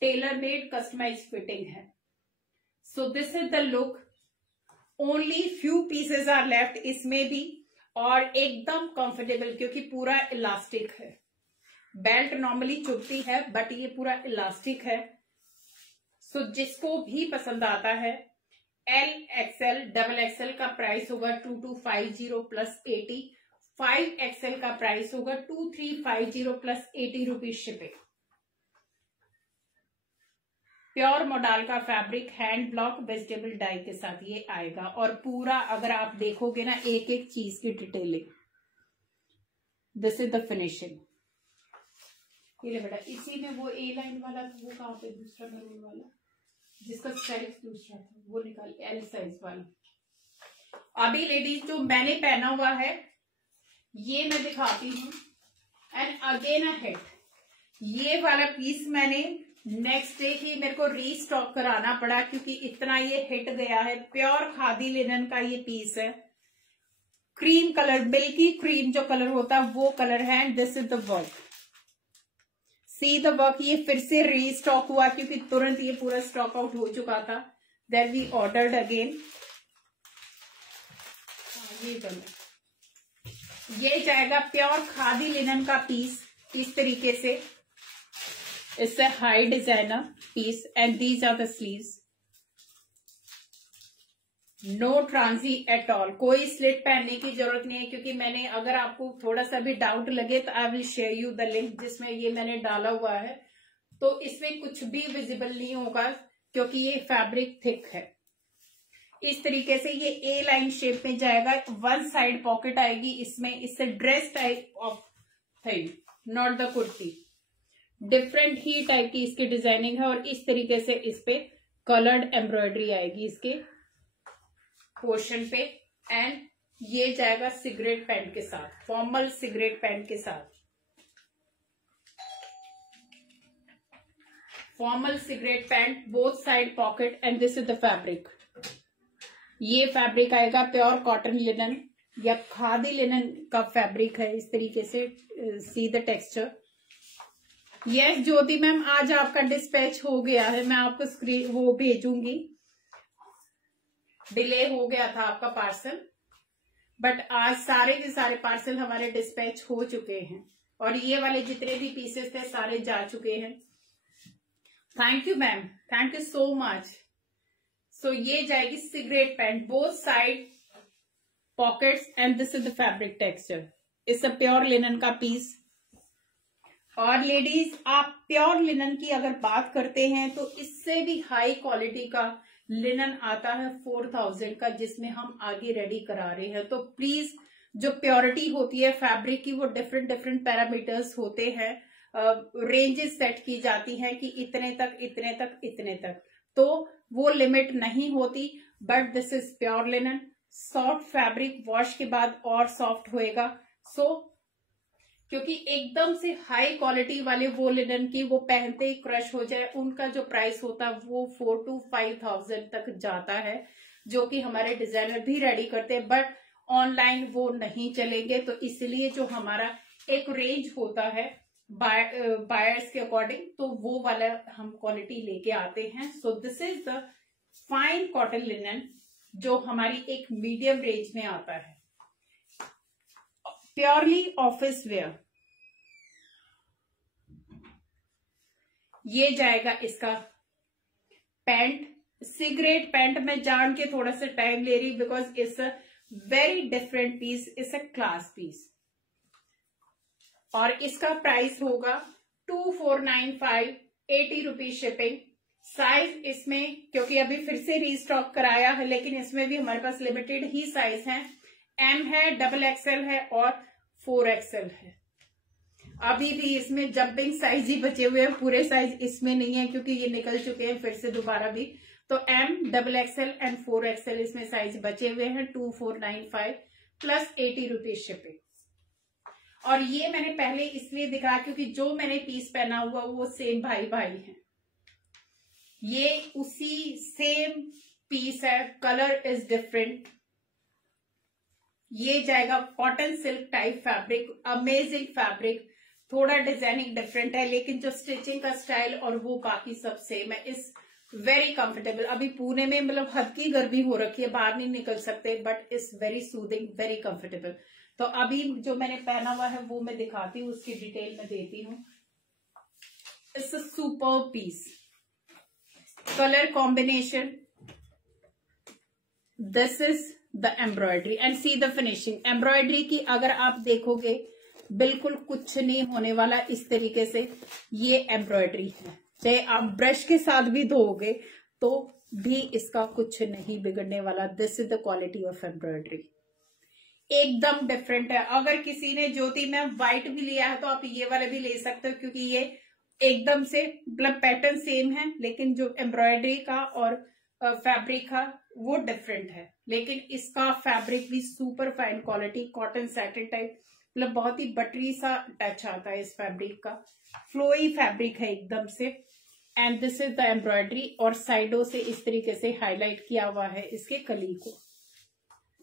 टेलर मेड कस्टमाइज फिटिंग है। So this is the look. Only few pieces are left इसमें भी, और एकदम कंफर्टेबल क्योंकि पूरा इलास्टिक है। बेल्ट नॉर्मली चुभती है, बट ये पूरा इलास्टिक है। सो जिसको भी पसंद आता है, L, XL, XXL का प्राइस होगा 2250 प्लस 80, 5XL का प्राइस होगा 2350 plus 80 rupees shipping. Pure modal का fabric, hand block vegetable dye के साथ ये आएगा। और पूरा अगर आप देखोगे ना, एक एक चीज की detailing, this is the finishing. ये ले बेटा, इसी में वो ए लाइन वाला था, वो कहाँ पे दूसरा मैरून वाला जिसका साइज दूसरा था, वो निकाल, L साइज वाला। अभी लेडीज जो मैंने पहना हुआ है ये मैं दिखाती हूँ। एंड अगेन अहेड, ये वाला पीस मैंने नेक्स्ट डे ही मेरे को रीस्टॉक कराना पड़ा क्योंकि इतना ये हिट गया है। प्योर खादी लिनन का ये पीस है, क्रीम कलर, मिल्की क्रीम जो कलर होता है वो कलर है। And this is the work, see the work. ये फिर से रीस्टॉक हुआ क्योंकि तुरंत ये पूरा स्टॉक आउट हो चुका था। Then we ordered again. ये जाएगा प्योर खादी लिनन का पीस इस तरीके से। It's a high designer piece and these are the sleeves. No ट्रांजी एट ऑल, कोई स्लिट पहनने की जरूरत नहीं है क्योंकि मैंने, अगर आपको थोड़ा सा भी डाउट लगे तो I will share you the link जिसमें ये मैंने डाला हुआ है। तो इसमें कुछ भी विजिबल नहीं होगा क्योंकि ये फैब्रिक थिक है। इस तरीके से ये ए लाइन शेप में जाएगा, वन साइड पॉकेट आएगी इसमें। इससे dress type of thing, not the kurti, different he type की इसकी डिजाइनिंग है। और इस तरीके से इस पे कलर्ड एम्ब्रॉयडरी आएगी इसके पोर्शन पे। एंड ये जाएगा सिगरेट पैंट के साथ, फॉर्मल सिगरेट पैंट के साथ, formal cigarette pant, both side pocket. And this is the fabric. ये फैब्रिक आएगा प्योर कॉटन लिनन या खादी लिनन का फैब्रिक है। इस तरीके से see the texture. Yes Jyoti ma'am, आज आपका डिस्पैच हो गया है, मैं आपको स्क्रीन वो भेजूंगी। डिले हो गया था आपका पार्सल, बट आज सारे के सारे पार्सल हमारे डिस्पैच हो चुके हैं। और ये वाले जितने भी पीसेस थे सारे जा चुके हैं। Thank you ma'am, thank you so much. So ये जाएगी cigarette pant, both side pockets. And this is the fabric texture. It's a pure linen का पीस। और लेडीज, आप प्योर लिनन की अगर बात करते हैं तो इससे भी हाई क्वालिटी का लिनन आता है 4000 का, जिसमें हम आगे रेडी करा रहे हैं। तो प्लीज, जो प्योरिटी होती है फैब्रिक की, वो डिफरेंट डिफरेंट पैरामीटर्स होते हैं, रेंजेस सेट की जाती हैं कि इतने तक, इतने तक, इतने तक, तो वो लिमिट नहीं होती। But this is pure linen, soft fabric, wash के बाद और सॉफ्ट होएगा। सो क्योंकि एकदम से हाई क्वालिटी वाले वो लिनन की वो पहनते ही क्रश हो जाए, उनका जो प्राइस होता है वो 4,000 to 5,000 तक जाता है, जो कि हमारे डिजाइनर भी रेडी करते हैं, बट ऑनलाइन वो नहीं चलेंगे। तो इसलिए जो हमारा एक रेंज होता है बायर्स के अकॉर्डिंग, तो वो वाला हम क्वालिटी लेके आते हैं। सो this is the fine cotton linen जो हमारी एक मीडियम रेंज में आता है, प्योरली ऑफिस वेयर। ये जाएगा इसका पैंट, सिगरेट पैंट। मैं जान के थोड़ा सा टाइम ले रही because it's a very different piece, it's a class piece. और इसका प्राइस होगा 2495, 80 रुपीज शिपिंग। साइज इसमें क्योंकि अभी फिर से रीस्टॉक कराया है, लेकिन इसमें भी हमारे पास लिमिटेड ही साइज है। एम है, डबल एक्सएल है और 4XL है। अभी भी इसमें जंपिंग साइज ही बचे हुए हैं, पूरे साइज इसमें नहीं है क्योंकि ये निकल चुके हैं फिर से दोबारा भी। तो M, double XL and 4XL इसमें साइज बचे हुए हैं। 2495 प्लस 80 रुपीज शिपिंग। और ये मैंने पहले इसलिए दिखाया क्योंकि जो मैंने पीस पहना हुआ वो सेम भाई भाई है, ये उसी सेम पीस है, कलर इज डिफरेंट। ये जाएगा cotton silk type fabric, amazing fabric, थोड़ा डिजाइनिंग डिफरेंट है, लेकिन जो स्टिचिंग का स्टाइल और वो बाकी सब सेम है। इस वेरी कंफर्टेबल। अभी पुणे में मतलब हद की गर्मी हो रखी है, बाहर नहीं निकल सकते, but it's very soothing, very comfortable. तो अभी जो मैंने पहना हुआ है वो मैं दिखाती हूँ, उसकी डिटेल में देती हूँ। It's a super piece, colour combination, this is the embroidery and see the finishing. Embroidery की अगर आप देखोगे बिल्कुल कुछ नहीं होने वाला, इस तरीके से ये एम्ब्रॉयडरी है। चाहे आप ब्रश के साथ भी धोओगे तो भी इसका कुछ नहीं बिगड़ने वाला। This is the quality of embroidery, एकदम डिफरेंट है। अगर किसी ने ज्योति में व्हाइट भी लिया है तो आप ये वाला भी ले सकते हो, क्योंकि ये एकदम से मतलब पैटर्न सेम है, लेकिन जो एम्ब्रॉयडरी का और फैब्रिक का वो डिफरेंट है। लेकिन इसका फैब्रिक भी super fine quality, cotton satin type, मतलब बहुत ही बटरी सा टच आता है इस फैब्रिक का, फ्लोई फैब्रिक है एकदम से। And this is the embroidery, और साइडों से इस तरीके से हाईलाइट किया हुआ है इसके कली को।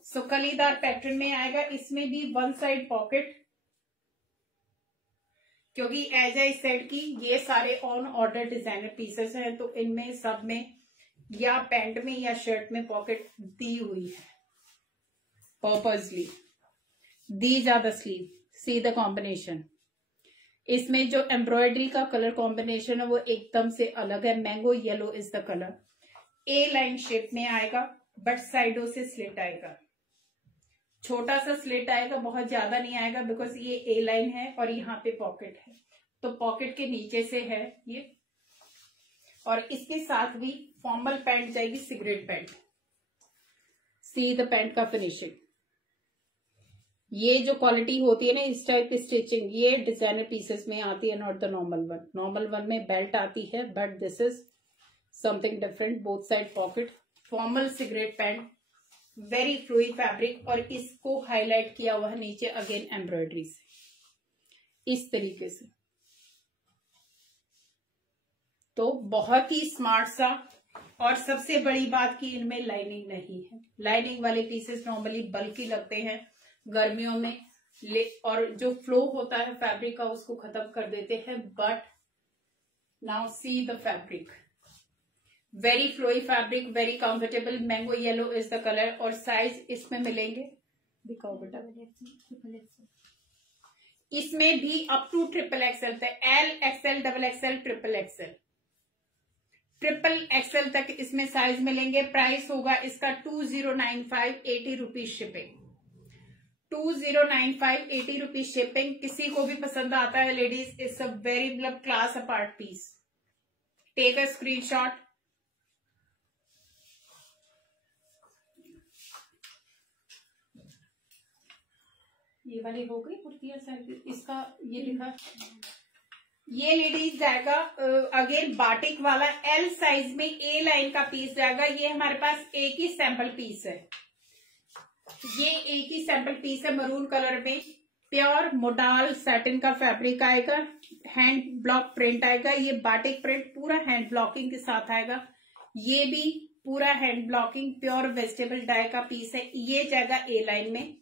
सो कलीदार पैटर्न में आएगा। इसमें भी वन साइड पॉकेट, क्योंकि एज आई सेड की ये सारे ऑन ऑर्डर डिजाइनर पीसेस हैं, तो इनमें सब में या पैंट में या शर्ट में पॉकेट दी हुई है purposely. These are the sleeve, see the combination. इसमें जो एम्ब्रॉयडरी का कलर कॉम्बिनेशन है वो एकदम से अलग है। Mango yellow is the colour. A line shape में आएगा, बट साइडों से स्लिट आएगा, छोटा सा स्लिट आएगा, बहुत ज्यादा नहीं आएगा, बिकॉज ये ए लाइन है और यहाँ पे पॉकेट है, तो पॉकेट के नीचे से है ये। और इसके साथ भी फॉर्मल पैंट जाएगी, cigarette pant. See the pant का फिनिशिंग। ये जो क्वालिटी होती है ना इस टाइप की स्टिचिंग, ये डिजाइनर पीसेस में आती है, not the normal one. Normal one में बेल्ट आती है, but this is something different. Both side pocket, formal cigarette pant, very flowy fabric, और इसको हाईलाइट किया हुआ है नीचे अगेन एम्ब्रॉयडरी से इस तरीके से। तो बहुत ही स्मार्ट सा। और सबसे बड़ी बात कि इनमें लाइनिंग नहीं है। लाइनिंग वाले पीसेस नॉर्मली बल्कि लगते हैं गर्मियों में, और जो फ्लो होता है फैब्रिक का उसको खत्म कर देते हैं। But now see the fabric, very flowy fabric, very comfortable. Mango yellow is the colour, और साइज इसमें मिलेंगे, दिखाओ बेटा। इसमें भी अप टू XXL तक, L, XL, double XL, XXL, XXL तक इसमें साइज मिलेंगे। प्राइस होगा इसका 2095, 80 रुपीज शिपिंग। 2095, 80 rupees shipping. किसी को भी पसंद आता है लेडीज, इट्स अ वेरी मतलब class apart piece. Take a screenshot. ये वाली हो गई कुर्तियां साइज, इसका ये लिखा। ये लेडीज जाएगा अगेन बाटिक वाला, एल साइज में ए लाइन का पीस जाएगा। ये हमारे पास एक ही सैंपल पीस है, ये एक ही सैंपल पीस है मरून कलर में, प्योर मोडाल सैटिन का फैब्रिक आएगा, हैंड ब्लॉक प्रिंट आएगा, ये बाटिक प्रिंट पूरा हैंड ब्लॉकिंग के साथ आएगा, ये भी पूरा hand blocking pure vegetable dye का पीस है। ये जाएगा ए लाइन में,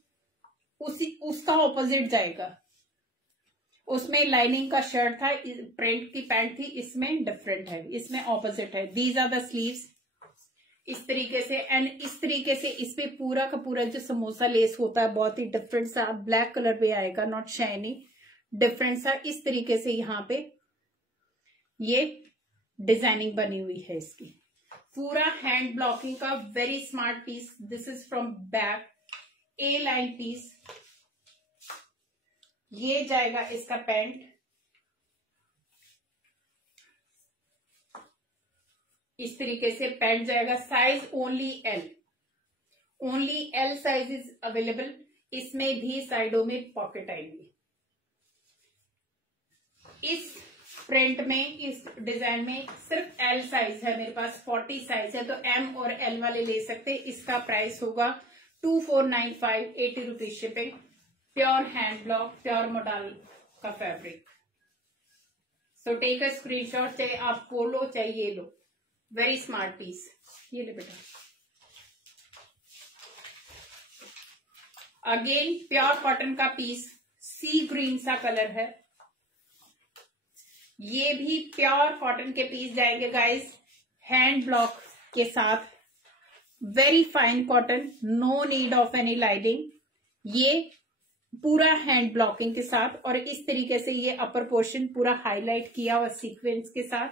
उसका ऑपोजिट जाएगा, उसमें लाइनिंग का शर्ट था, प्रिंट की पैंट थी, इसमें डिफरेंट है, इसमें ऑपोजिट है। दीज आर द स्लीव्स इस तरीके से, एंड इस तरीके से इस पे पूरा का पूरा जो समोसा लेस होता है बहुत ही डिफरेंट सा ब्लैक कलर पे आएगा, नॉट शाइनी, डिफरेंट सा इस तरीके से यहाँ पे ये डिजाइनिंग बनी हुई है इसकी, पूरा हैंड ब्लॉकिंग का very smart piece. This is from back, A line piece. ये जाएगा इसका पैंट, इस तरीके से पैंट जाएगा, size only L size is available. इसमें भी साइडों में पॉकेट आएंगी। इस प्रिंट में, इस डिजाइन में सिर्फ एल साइज है मेरे पास, 40 साइज है, तो एम और एल वाले ले सकते। इसका प्राइस होगा 2495, 80 rupees shipping. Pure hand block, pure modal का fabric. So take a screenshot, चाहे आप वो लो चाहे ये लो, वेरी स्मार्ट पीस। ये ले बेटा, अगेन प्योर कॉटन का पीस, सी ग्रीन सा कलर है, ये भी प्योर कॉटन के पीस जाएंगे गाइस, हैंड ब्लॉक के साथ, very fine cotton, no need of any lining, ये पूरा हैंड ब्लॉकिंग के साथ, और इस तरीके से ये अपर पोर्शन पूरा हाईलाइट किया हुआ सीक्वेंस के साथ,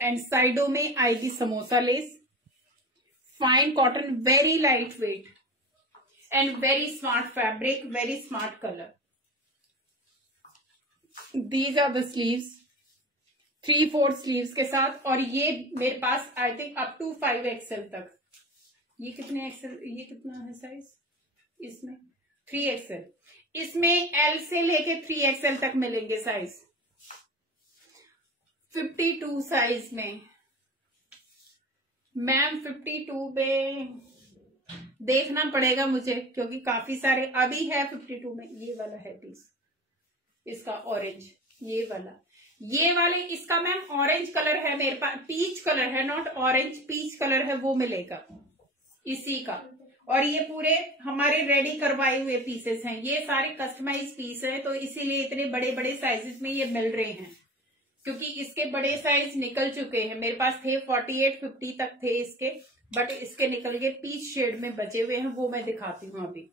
एंड साइडों में आएगी samosa lace, fine cotton, very light weight and very smart fabric, very smart colour. These are the sleeves, 3/4 sleeves के साथ, और ये मेरे पास I think up to 5XL तक। ये कितने एक्सेल, ये कितना है साइज इसमें? 3XL। इसमें L से लेके 3XL तक मिलेंगे साइज। 52 साइज में मैम, 52 में देखना पड़ेगा मुझे, क्योंकि काफी सारे अभी है 52 में। ये वाला है पीस इसका ऑरेंज, ये वाले इसका मैम ऑरेंज कलर है मेरे पास, पीच कलर है, नॉट ऑरेंज, पीच कलर है, वो मिलेगा इसी का। और ये पूरे हमारे रेडी करवाए हुए पीसेस हैं, ये सारे कस्टमाइज पीस है, तो इसीलिए इतने बड़े बड़े साइजेस में ये मिल रहे हैं, क्योंकि इसके बड़े साइज निकल चुके हैं। मेरे पास थे 48, 50 तक थे इसके, बट इसके निकल के पीच शेड में बचे हुए हैं, वो मैं दिखाती हूँ अभी।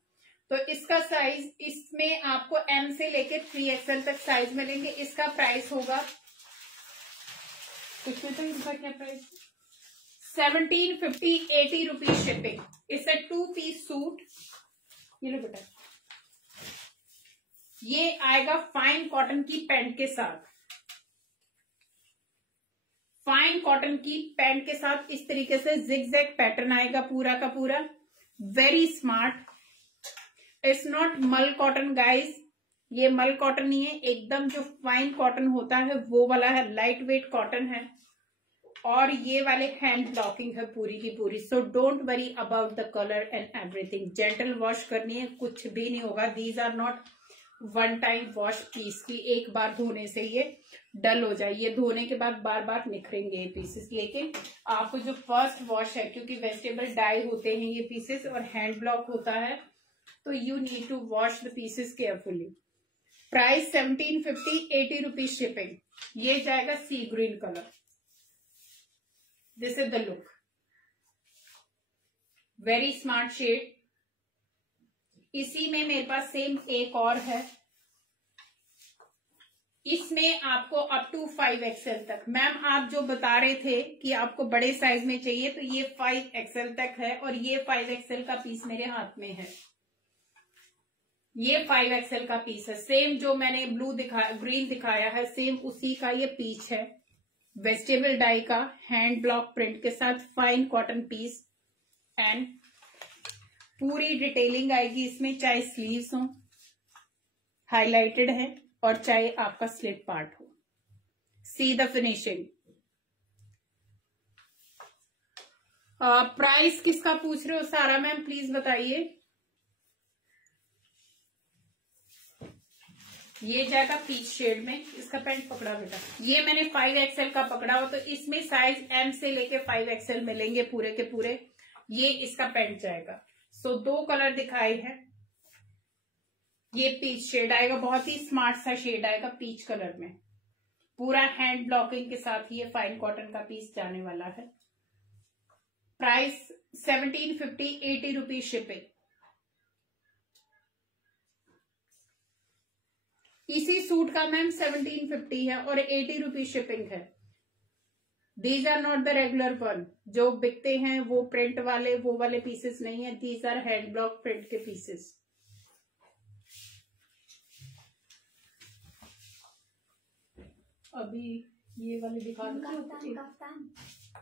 तो इसका साइज, इसमें आपको M से लेके 3XL तक साइज मिलेंगे। इसका प्राइस होगा, कुछ में तो इसका क्या प्राइस, 1750, 80 रुपीज शिपिंग। इससे 2 पीस सूट, ये लो बेटा, ये आएगा फाइन कॉटन की पैंट के साथ, फाइन कॉटन की पैंट के साथ इस तरीके से जिगजैग पैटर्न आएगा पूरा का पूरा, वेरी स्मार्ट। इट्स नॉट मल कॉटन गाइस, ये मल कॉटन नहीं है, एकदम जो फाइन कॉटन होता है वो वाला है, लाइट वेट कॉटन है, और ये वाले हैंड ब्लॉकिंग है पूरी की पूरी। So don't worry about the colour and everything, gentle wash करनी है, कुछ भी नहीं होगा। These are not one time wash piece की एक बार धोने से ये डल हो जाए, ये धोने के बाद बार बार निखरेंगे ये पीसेस। लेकिन आपको जो फर्स्ट वॉश है, क्योंकि वेजिटेबल डाई होते हैं ये पीसेस और हैंड ब्लॉक होता है, तो you need to wash the pieces carefully. Price 1750, 80 rupees shipping. ये जाएगा sea green colour, this is the look, very smart shade. इसी में मेरे पास सेम एक और है, इसमें आपको अप टू 5XL तक। मैम आप जो बता रहे थे कि आपको बड़े साइज में चाहिए, तो ये 5XL तक है, और ये 5XL का पीस मेरे हाथ में है, ये 5XL का पीस है। सेम जो मैंने ग्रीन दिखाया है, सेम उसी का ये पीस है, वेजिटेबल डाई का हैंड ब्लॉक प्रिंट के साथ फाइन कॉटन पीस, एंड पूरी डिटेलिंग आएगी इसमें, चाहे स्लीव्स हो हाईलाइटेड है और चाहे आपका स्लिट पार्ट हो। सी द फिनिशिंग। प्राइस किसका पूछ रहे हो सारा मैम, प्लीज बताइए। ये जाएगा पीच शेड में। इसका पैंट पकड़ा बेटा, ये मैंने 5XL का पकड़ा हो, तो इसमें साइज M से लेके 5XL मिलेंगे पूरे के पूरे। ये इसका पैंट जाएगा। सो 2 कलर दिखाए हैं। ये पीच शेड आएगा, बहुत ही स्मार्ट सा शेड आएगा पीच कलर में। पूरा हैंड ब्लॉकिंग के साथ ये फाइन कॉटन का पीस जाने वाला है। Price 1750, 80 rupees shipping. इसी सूट का मैम 1750 है और 80 रुपीज शिपिंग है। These are not the regular one. जो बिकते हैं वो प्रिंट वाले, वो वाले पीसेस नहीं है। These are hand block print के पीसेस। अभी ये वाले दिखा दो।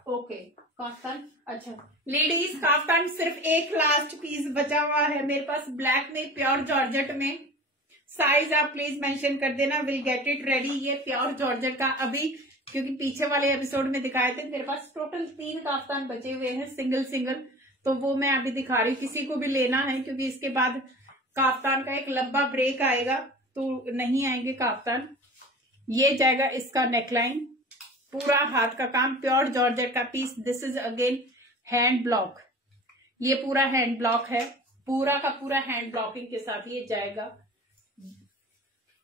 Okay, kaftan. अच्छा लेडीज, काफ्तान सिर्फ एक लास्ट पीस बचा हुआ है मेरे पास, ब्लैक में, प्योर जॉर्जेट में। साइज आप प्लीज मेंशन कर देना, विल गेट इट रेडी। ये प्योर जॉर्जेट का अभी, क्योंकि पीछे वाले एपिसोड में दिखाए थे, मेरे पास टोटल 3 काफ्तान बचे हुए हैं सिंगल सिंगल, तो वो मैं अभी दिखा रही हूँ। किसी को भी लेना है, क्योंकि इसके बाद काफ्तान का एक लंबा ब्रेक आएगा तो नहीं आएंगे काफ्तान। ये जाएगा इसका नेकलाइन, पूरा हाथ का काम, प्योर जॉर्जेट का piece. This is again hand block. ये पूरा हैंड ब्लॉक है, पूरा का पूरा हैंड ब्लॉकिंग के साथ ये जाएगा।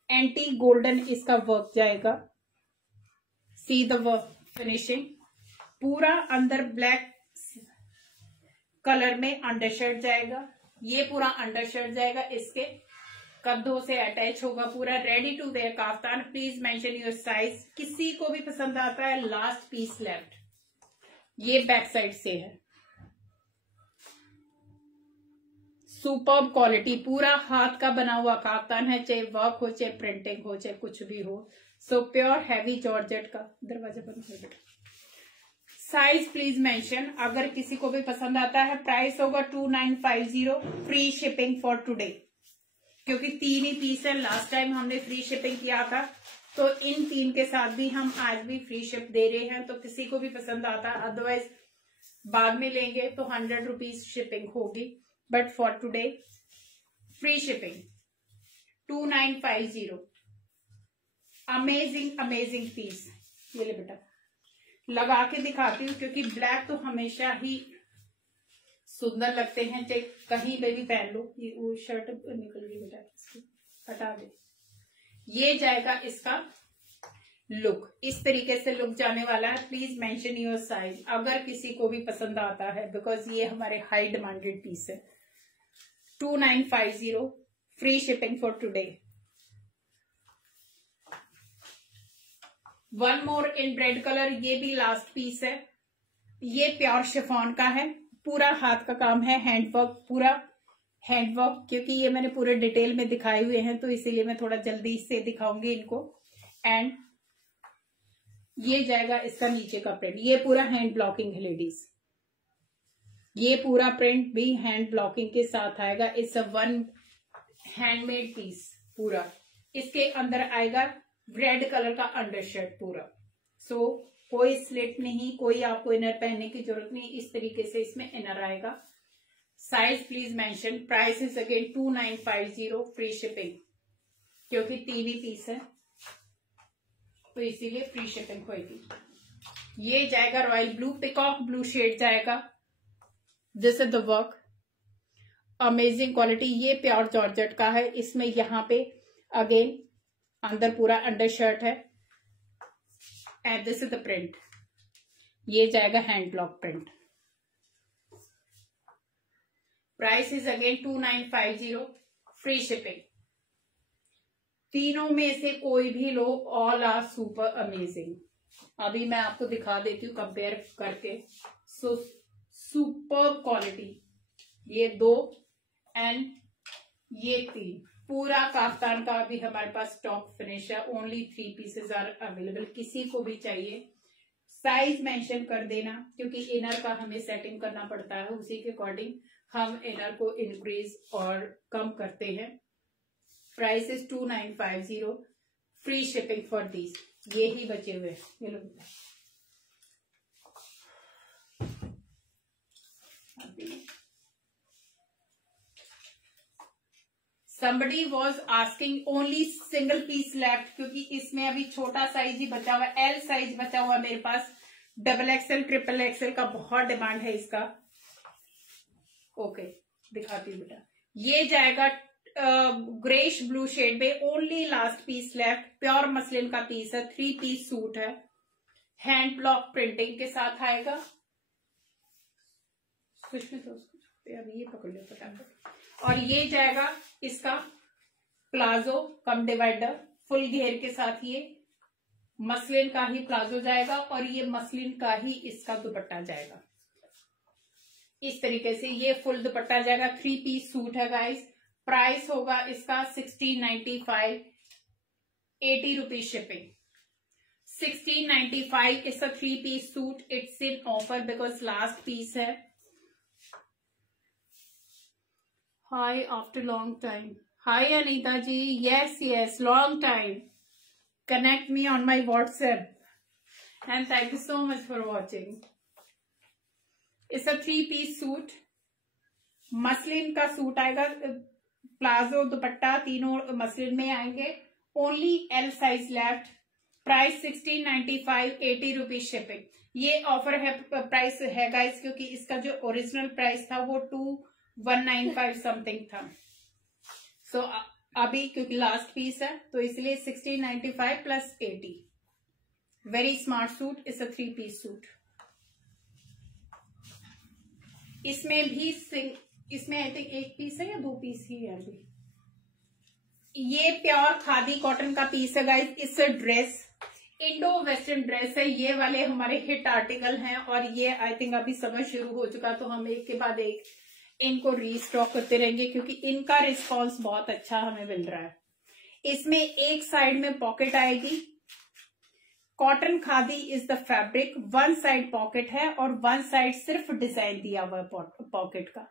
एंटी गोल्डन इसका वर्क जाएगा। See the work finishing. पूरा अंदर ब्लैक कलर में अंडरशर्ट जाएगा। ये पूरा अंडरशर्ट जाएगा, इसके कंधों से अटैच होगा पूरा। Ready to wear kaftan. Please mention your size. किसी को भी पसंद आता है, लास्ट पीस लेफ्ट। ये बैक साइड से है। सुपर्ब क्वालिटी, पूरा हाथ का बना हुआ काफ्तान है, चाहे वर्क हो, चाहे प्रिंटिंग हो, चाहे कुछ भी हो। सो प्योर हैवी जॉर्जेट का। दरवाजा बंद कर बेटा। साइज प्लीज मेंशन अगर किसी को भी पसंद आता है। प्राइस होगा 2950, फ्री शिपिंग फॉर टुडे, क्योंकि 3 ही पीस है। लास्ट टाइम हमने फ्री शिपिंग किया था, तो इन 3 के साथ भी हम आज भी फ्री शिप दे रहे हैं। तो किसी को भी पसंद आता है, अदरवाइज बाद में लेंगे तो 100 रुपीज शिपिंग होगी, but for today free shipping 2950। Amazing amazing piece. ये ले बेटा, लगा के दिखाती हूँ, क्योंकि ब्लैक तो हमेशा ही सुंदर लगते हैं, चाहे कहीं पे भी पहन लो। ये वो शर्ट निकल गई बेटा, हटा दे। ये जाएगा इसका लुक, इस तरीके से लुक जाने वाला है। प्लीज मेंशन योर साइज अगर किसी को भी पसंद आता है, बिकॉज ये हमारे हाई डिमांडेड पीस है। 2950, free shipping for today. One more in red colour, ये भी लास्ट पीस है। ये प्योर शिफॉन का है, पूरा हाथ का काम है, हैंडवर्क, पूरा हैंडवर्क। क्योंकि ये मैंने पूरे डिटेल में दिखाए हुए हैं, तो इसीलिए मैं थोड़ा जल्दी से दिखाऊंगी इनको। एंड ये जाएगा इसका नीचे का प्रिंट। ये पूरा हैंड ब्लॉकिंग है लेडीज, ये पूरा प्रिंट भी हैंड ब्लॉकिंग के साथ आएगा। It's a one handmade piece पूरा। इसके अंदर आएगा रेड कलर का अंडरशर्ट पूरा। सो कोई स्लिट नहीं, कोई आपको इनर पहनने की जरूरत नहीं, इस तरीके से इसमें इनर आएगा। Size please mention. Price is again 2950, free shipping, क्योंकि 3 ही पीस है तो इसीलिए फ्री शिपिंग होगी। ये जाएगा royal blue, peacock blue shade जाएगा। This is the work, amazing quality. ये प्योर जॉर्जेट का है। इसमें यहाँ पे अगेन अंदर पूरा अंडर शर्ट है, and this is the print. ये जाएगा hand block print. Price is again 2950, free shipping. तीनों में से कोई भी लो, ऑल आर सुपर अमेजिंग। अभी मैं आपको दिखा देती हूँ कंपेयर करके। सो सुपर क्वालिटी, ये 2 एंड ये 3। पूरा काफ्तान का भी हमारे पास स्टॉक फिनिश है। Only 3 pieces are available. किसी को भी चाहिए साइज मेंशन कर देना, क्योंकि इनर का हमें सेटिंग करना पड़ता है, उसी के अकॉर्डिंग हम इनर को इंक्रीज और कम करते हैं। Price is 2950, free shipping for these. ये ही बचे हुए, ये लो। रही हूँ। Somebody was asking only single piece left, क्योंकि इसमें अभी छोटा साइज ही बचा हुआ है, एल साइज बचा हुआ है मेरे पास। डबल एक्सएल ट्रिपल एक्सएल का बहुत डिमांड है इसका। ओके दिखाती हूँ बेटा, ये जाएगा ग्रेश ब्लू शेड में, only last piece left. Pure muslin का पीस है, 3 पीस सूट है, हैंड ब्लॉक प्रिंटिंग के साथ आएगा। कुछ भी तो अभी ये पकड़ लो फटाफट। और ये जाएगा इसका प्लाजो कम डिवाइडर, फुल घेर के साथ, ये मसलिन का ही प्लाजो जाएगा और ये मसलिन का ही इसका दुपट्टा जाएगा। इस तरीके से ये फुल दुपट्टा जाएगा। 3 पीस सूट है गाइस। प्राइस होगा इसका 1695, 80 rupees shipping. 1695 is a 3 piece suit. It's in offer because last piece है। Hi after long time. Hi Anita ji, yes yes long time. Connect me on my WhatsApp and thank you so much for watching. It's a 3 piece suit, muslin का suit आएगा, palazzo dupatta तीनों muslin में आएंगे। Only L size left. Price 1695, 80 rupees shipping. ये offer है, price है guys, क्योंकि इसका जो ओरिजिनल प्राइस था वो 2195 समथिंग था। सो अभी क्योंकि लास्ट पीस है तो इसलिए 1695 प्लस 80। वेरी स्मार्ट सूट, इस 3 पीस सूट। इसमें भी इसमें आई थिंक 1 पीस है या 2 पीस ही है अभी। ये प्योर खादी कॉटन का पीस है गाइस। इस ड्रेस इंडो वेस्टर्न ड्रेस है, ये वाले हमारे हिट आर्टिकल हैं और ये आई थिंक अभी समर शुरू हो चुका, तो हम एक के बाद एक इनको रीस्टॉक करते रहेंगे क्योंकि इनका रिस्पॉन्स बहुत अच्छा हमें मिल रहा है। इसमें एक साइड में पॉकेट आएगी। Cotton khadi is the fabric. 1 side pocket है और 1 साइड सिर्फ डिजाइन दिया हुआ है पॉकेट का।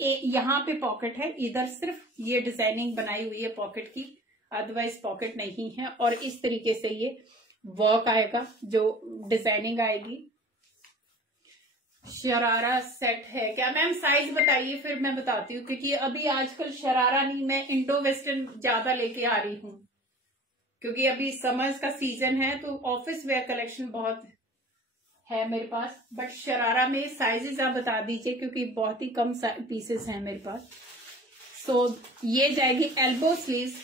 यहाँ पे पॉकेट है, इधर सिर्फ ये डिजाइनिंग बनाई हुई है पॉकेट की, अदरवाइज पॉकेट नहीं है। और इस तरीके से ये वर्क आएगा, जो डिजाइनिंग आएगी। शरारा सेट है क्या मैम? साइज बताइए फिर मैं बताती हूँ, क्योंकि अभी आजकल शरारा नहीं, मैं इंडो वेस्टर्न ज्यादा लेके आ रही हूँ क्योंकि अभी समर्स का सीजन है तो ऑफिस वेयर कलेक्शन बहुत है मेरे पास। बट शरारा में साइजेस आप बता दीजिए क्योंकि बहुत ही कम पीसेस हैं मेरे पास। सो ये जाएगी एल्बो स्लीव्स,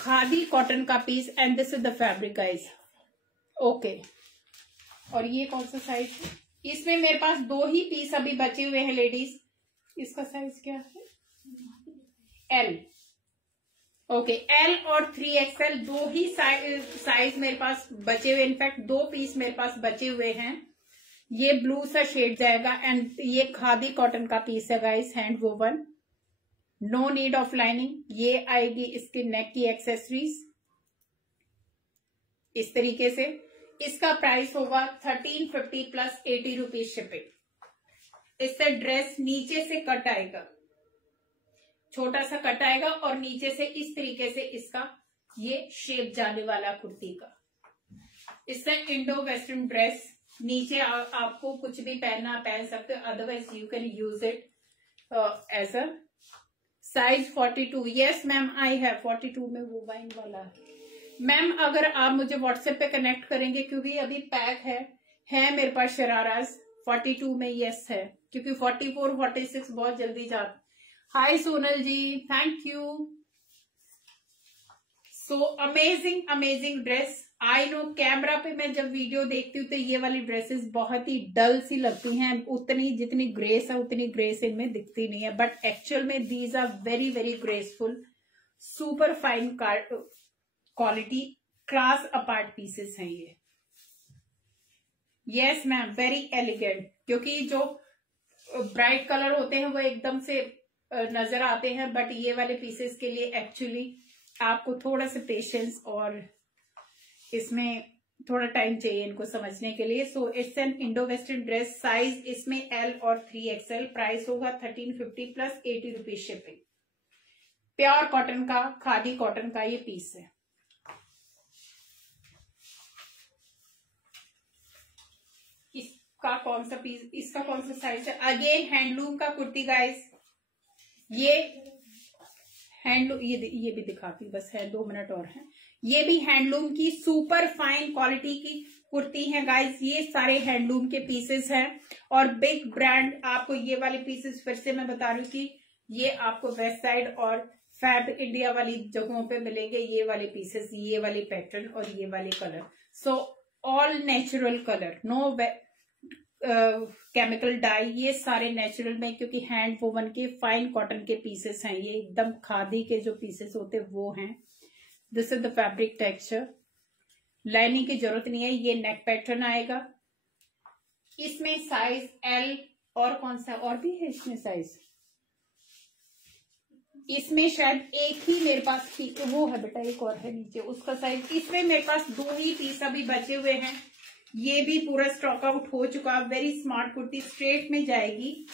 खादी कॉटन का piece and this is the fabric guys. Okay, और ये कौन सा साइज है? इसमें मेरे पास 2 ही पीस अभी बचे हुए हैं लेडीज। इसका साइज क्या है? एल। ओके, एल और 3XL 2 ही साइज मेरे पास बचे हुए। इनफैक्ट 2 पीस मेरे पास बचे हुए हैं। ये ब्लू सा शेड जाएगा एंड ये खादी कॉटन का पीस है guys, hand woven, no need of lining. ये आएगी इसकी नेक की एक्सेसरीज इस तरीके से। इसका प्राइस होगा 1350 प्लस 80 रुपीज शिपिंग। इससे ड्रेस नीचे से कट आएगा, छोटा सा कट आएगा और नीचे से इस तरीके से इसका ये शेप जाने वाला कुर्ती का। इससे इंडो वेस्टर्न ड्रेस, नीचे आपको कुछ भी पहनना पहन सकते हो, otherwise you can use it as a size 42। Yes ma'am आई है 42 में वो वाइन वाला। मैम अगर आप मुझे व्हाट्सएप पे कनेक्ट करेंगे क्योंकि अभी पैक है मेरे पास शराराज 42 में। यस है, क्योंकि 44 46 बहुत जल्दी जाते। Hi Sonal ji, thank you. So amazing amazing dress. I know camera पे मैं जब वीडियो देखती हूँ तो ये वाली ड्रेसेस बहुत ही डल सी लगती हैं, उतनी जितनी ग्रेस है उतनी ग्रेस इनमें दिखती नहीं है, बट एक्चुअल में these are very very graceful, super fine quality, class apart pieces हैं ये। यस मैम, वेरी एलिगेंट, क्योंकि जो ब्राइट कलर होते हैं वो एकदम से नजर आते हैं, बट ये वाले पीसेस के लिए एक्चुअली आपको थोड़ा सा पेशेंस और इसमें थोड़ा टाइम चाहिए इनको समझने के लिए। So it's an Indo western dress. Size इसमें एल और 3XL। प्राइस होगा 1350 plus 80 rupees shipping. Pure cotton का, खादी कॉटन का ये पीस है। का कौन सा पीस, इसका कौन सा साइज है। अगेन हैंडलूम का कुर्ती गाइस, ये हैंडलूम, ये भी दिखाती हूँ, बस है 2 मिनट और है। ये भी हैंडलूम की सुपर फाइन क्वालिटी की कुर्ती है गाइस, ये सारे हैंडलूम के पीसेस हैं और बिग ब्रांड। आपको ये वाले पीसेस फिर से मैं बता रही हूँ कि ये आपको वेस्ट साइड और फैब इंडिया वाली जगहों पे मिलेंगे ये वाले पीसेस, ये वाले पैटर्न और ये वाले colour. So all natural colour, no chemical dye, ये सारे नेचुरल में, क्योंकि हैंड वोवन के फाइन कॉटन के पीसेस हैं, ये एकदम खादी के जो पीसेस होते हैं वो हैं। This is the fabric texture, lining की जरूरत नहीं है। ये नेक पैटर्न आएगा, इसमें साइज एल और कौन सा और भी है इसमें साइज, इसमें शायद एक ही मेरे पास वो है बेटा, एक और है नीचे उसका साइज। इसमें मेरे पास 2 ही पीस अभी बचे हुए हैं, ये भी पूरा स्टॉक आउट हो चुका। वेरी स्मार्ट कुर्ती, स्ट्रेट में जाएगी,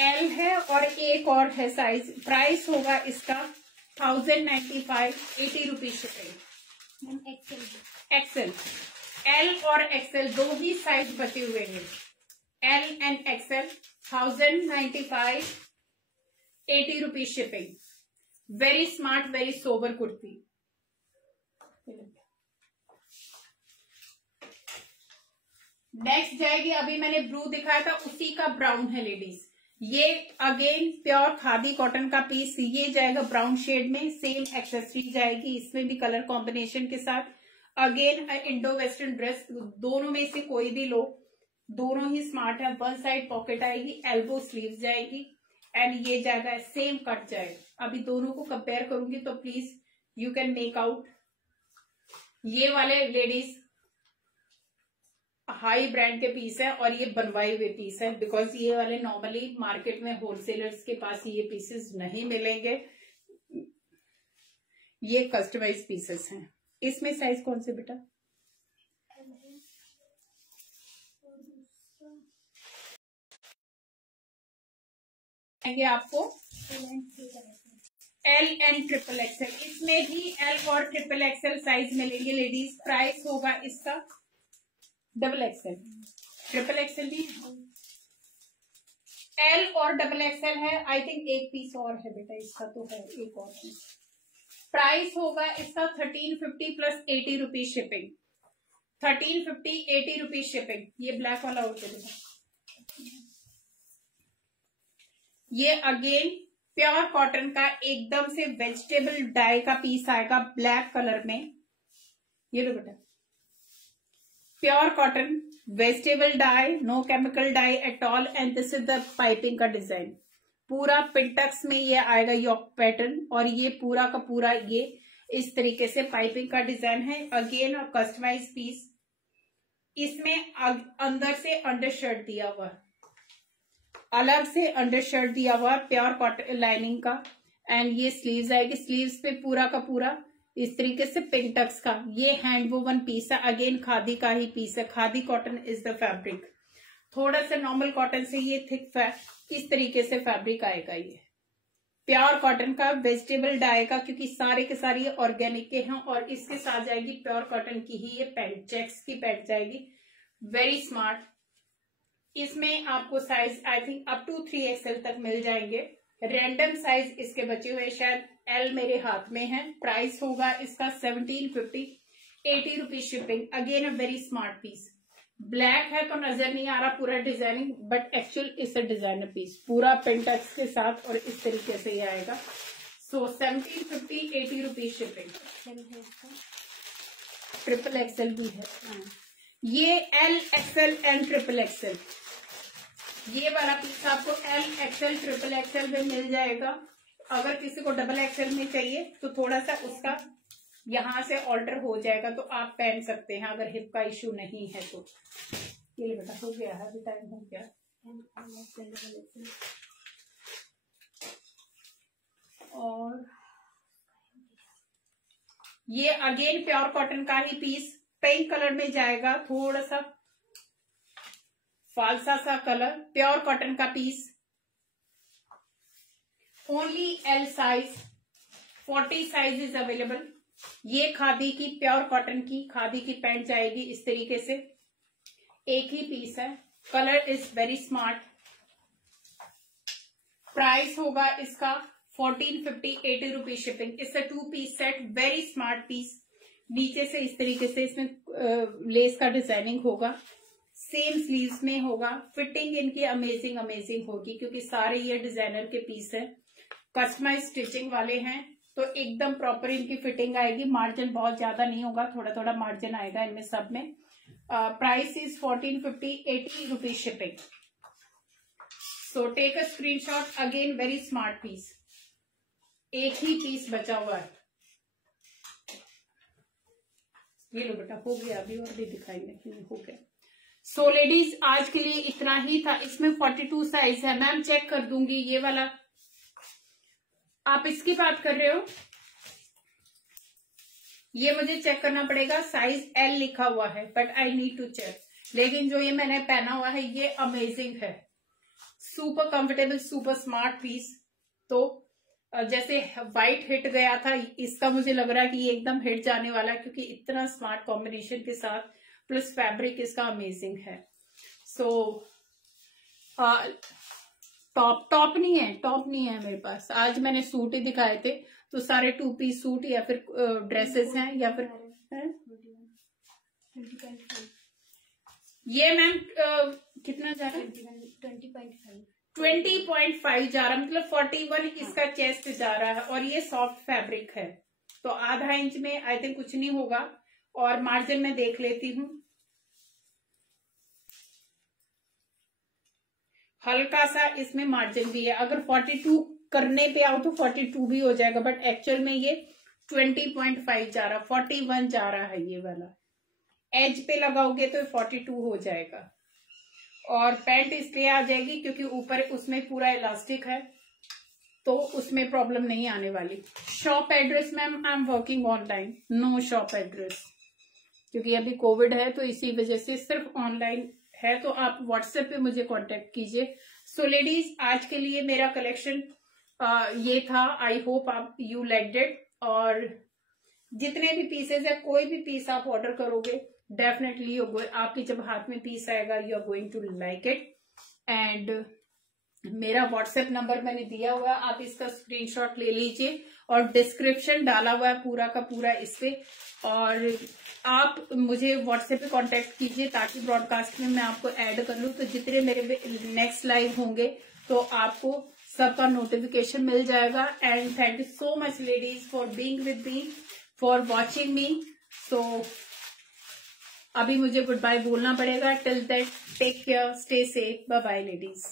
एल है और एक और है साइज। प्राइस होगा इसका 1095, 80 रुपीज शिपिंग। एक्सेल, एल और एक्सेल 2 ही साइज बचे हुए हैं, L and XL, 1095, 80 rupees shipping. Very smart, very sober kurti. Next जाएगी, अभी मैंने ब्लू दिखाया था उसी का ब्राउन है लेडीज, ये अगेन प्योर खादी कॉटन का पीस, ये जाएगा ब्राउन शेड में, सेम एक्सेसरी जाएगी इसमें भी कलर कॉम्बिनेशन के साथ। अगेन इंडो वेस्टर्न ड्रेस, दोनों में से कोई भी लो, दोनों ही स्मार्ट है। 1 साइड पॉकेट आएगी, एल्बो स्लीव्स जाएगी एंड ये जाएगा सेम कट जाएगा। अभी दोनों को कंपेयर करूंगी तो please you can make out. ये वाले लेडीज हाई ब्रांड के पीस है और ये बनवाए हुए पीस है, बिकॉज ये वाले नॉर्मली मार्केट में होलसेलर्स के पास ये पीसेस नहीं मिलेंगे, ये कस्टमाइज पीसेस हैं। इसमें साइज कौन से बेटा, आपको एल एंड ट्रिपल एक्सएल, इसमें भी एल और ट्रिपल एक्सएल साइज मिलेंगे लेडीज। प्राइस होगा इसका डबल एक्सएल, ट्रिपल एक्सएल भी, एल और डबल एक्सएल है। आई थिंक एक पीस और है बेटा इसका, तो है एक और पीस। प्राइस होगा इसका 1350 plus 80 rupees shipping, 1350, 80 rupees shipping. ये ब्लैक वाला और देगा, ये अगेन प्योर कॉटन का एकदम से वेजिटेबल डाई का पीस आएगा ब्लैक कलर में। ये लो बेटा, pure cotton vegetable dye, no chemical dye at all and this is the piping का डिजाइन। पूरा पिंटक्स में ये आएगा योक पैटर्न और ये पूरा का पूरा ये इस तरीके से पाइपिंग का डिजाइन है। अगेन अ कस्टमाइज पीस, इसमें अंदर से अंडर शर्ट दिया हुआ, अलग से अंडर शर्ट दिया हुआ प्योर कॉटन लाइनिंग का एंड ये स्लीव्स आएगी। स्लीव्स पे पूरा का पूरा इस तरीके से पिंटक्स का ये हैंड वोवन पीस है। अगेन खादी का ही पीस है, khadi cotton is the fabric. थोड़ा सा नॉर्मल कॉटन से ये थिक इस तरीके से फैब्रिक आएगा। ये प्योर कॉटन का वेजिटेबल डाई का, क्योंकि सारे के सारे ऑर्गेनिक के हैं और इसके साथ जाएगी प्योर कॉटन की ही ये पैंट, चेक्स की पैंट जाएगी। Very smart. इसमें आपको size I think up to 3XL तक मिल जाएंगे। रैंडम साइज इसके बचे हुए, शायद एल मेरे हाथ में है। प्राइस होगा इसका 1750, 80 rupees shipping. Again a very smart piece. Black है तो नजर नहीं आ रहा पूरा डिजाइनिंग, बट एक्चुअल इस डिजाइनर पीस पूरा पिंटक्स के साथ और इस तरीके से ये आएगा। So 1750, 80 rupees shipping. Triple XL भी है, ये L XL and triple XL. ये वाला पीस आपको एल एक्सएल ट्रिपल एक्सएल में मिल जाएगा। अगर किसी को डबल एक्सएल में चाहिए तो थोड़ा सा उसका यहां से ऑल्टर हो जाएगा, तो आप पहन सकते हैं अगर हिप का इश्यू नहीं है तो। ये बेटा हो गया है, अभी टाइम हो गया। और ये अगेन प्योर कॉटन का ही पीस पिंक कलर में जाएगा, थोड़ा सा फालसा सा कलर, प्योर कॉटन का piece. Only L size, 40 size is available. ये खादी की प्योर कॉटन की खादी की पैंट जाएगी इस तरीके से। एक ही पीस है, colour is very smart. Price होगा इसका 1450, 80 rupees shipping. It's a 2 piece set, very smart piece. नीचे से इस तरीके से इसमें लेस का डिजाइनिंग होगा, सेम स्लीव्स में होगा। फिटिंग इनकी अमेजिंग अमेजिंग होगी क्योंकि सारे ये डिजाइनर के पीस है, कस्टमाइज स्टिचिंग वाले हैं, तो एकदम प्रॉपर इनकी फिटिंग आएगी। मार्जिन बहुत ज्यादा नहीं होगा, थोड़ा थोड़ा मार्जिन आएगा इनमें सब में। Price is 1450, 80 rupees shipping. So take a screenshot. Again very smart piece. एक ही पीस बचा हुआ है। ये लो बेटा, हो गया, अभी और भी दिखाएंगे, हो गया। सो लेडीज आज के लिए इतना ही था। इसमें 42 साइज है। मैम चेक कर दूंगी ये वाला, आप इसकी बात कर रहे हो, ये मुझे चेक करना पड़ेगा। साइज L लिखा हुआ है but I need to check. लेकिन जो ये मैंने पहना हुआ है ये अमेजिंग है, super comfortable, super smart piece. तो जैसे व्हाइट हिट गया था, इसका मुझे लग रहा है कि ये एकदम हिट जाने वाला है क्योंकि इतना स्मार्ट कॉम्बिनेशन के साथ, प्लस फैब्रिक इसका अमेजिंग है। सो टॉप नहीं है मेरे पास। आज मैंने सूट ही दिखाए थे, तो सारे 2 पीस सूट या फिर ड्रेसेस हैं या फिर है? ये मैम कितना जा रहा है? 20.5 जा रहा है, मतलब 41 इसका चेस्ट जा रहा है। और ये सॉफ्ट फैब्रिक है, तो आधा इंच में आई थिंक कुछ नहीं होगा। और मार्जिन में देख लेती हूँ, हल्का सा इसमें मार्जिन भी है। अगर 42 करने पे आओ तो 42 भी हो जाएगा, बट एक्चुअल में ये 20.5 जा रहा, 41 जा रहा है ये वाला। एज पे लगाओगे तो 42 हो जाएगा। और पैंट इसलिए आ जाएगी क्योंकि ऊपर उसमें पूरा इलास्टिक है, तो उसमें प्रॉब्लम नहीं आने वाली। Shop address ma'am, I am working online, no shop address, क्योंकि अभी कोविड है तो इसी वजह से सिर्फ ऑनलाइन है। तो आप व्हाट्सएप पे मुझे कांटेक्ट कीजिए। सो लेडीज आज के लिए मेरा कलेक्शन ये था। आई होप आप यू लाइक्ड इट। और जितने भी पीसेज है, कोई भी पीस आप ऑर्डर करोगे डेफिनेटली आपके जब हाथ में पीस आएगा you are going to like it. And मेरा व्हाट्सएप नंबर मैंने दिया हुआ है, आप इसका स्क्रीनशॉट ले लीजिए और डिस्क्रिप्शन डाला हुआ है पूरा का पूरा इस पे। और आप मुझे व्हाट्सएप पे कांटेक्ट कीजिए ताकि ब्रॉडकास्ट में मैं आपको ऐड कर लूं, तो जितने मेरे नेक्स्ट लाइव होंगे तो आपको सबका नोटिफिकेशन मिल जाएगा। And thank you so much ladies for being with me, for watching me. So अभी मुझे गुड बाय बोलना पड़ेगा। Till that take care, stay safe, bye bye ladies.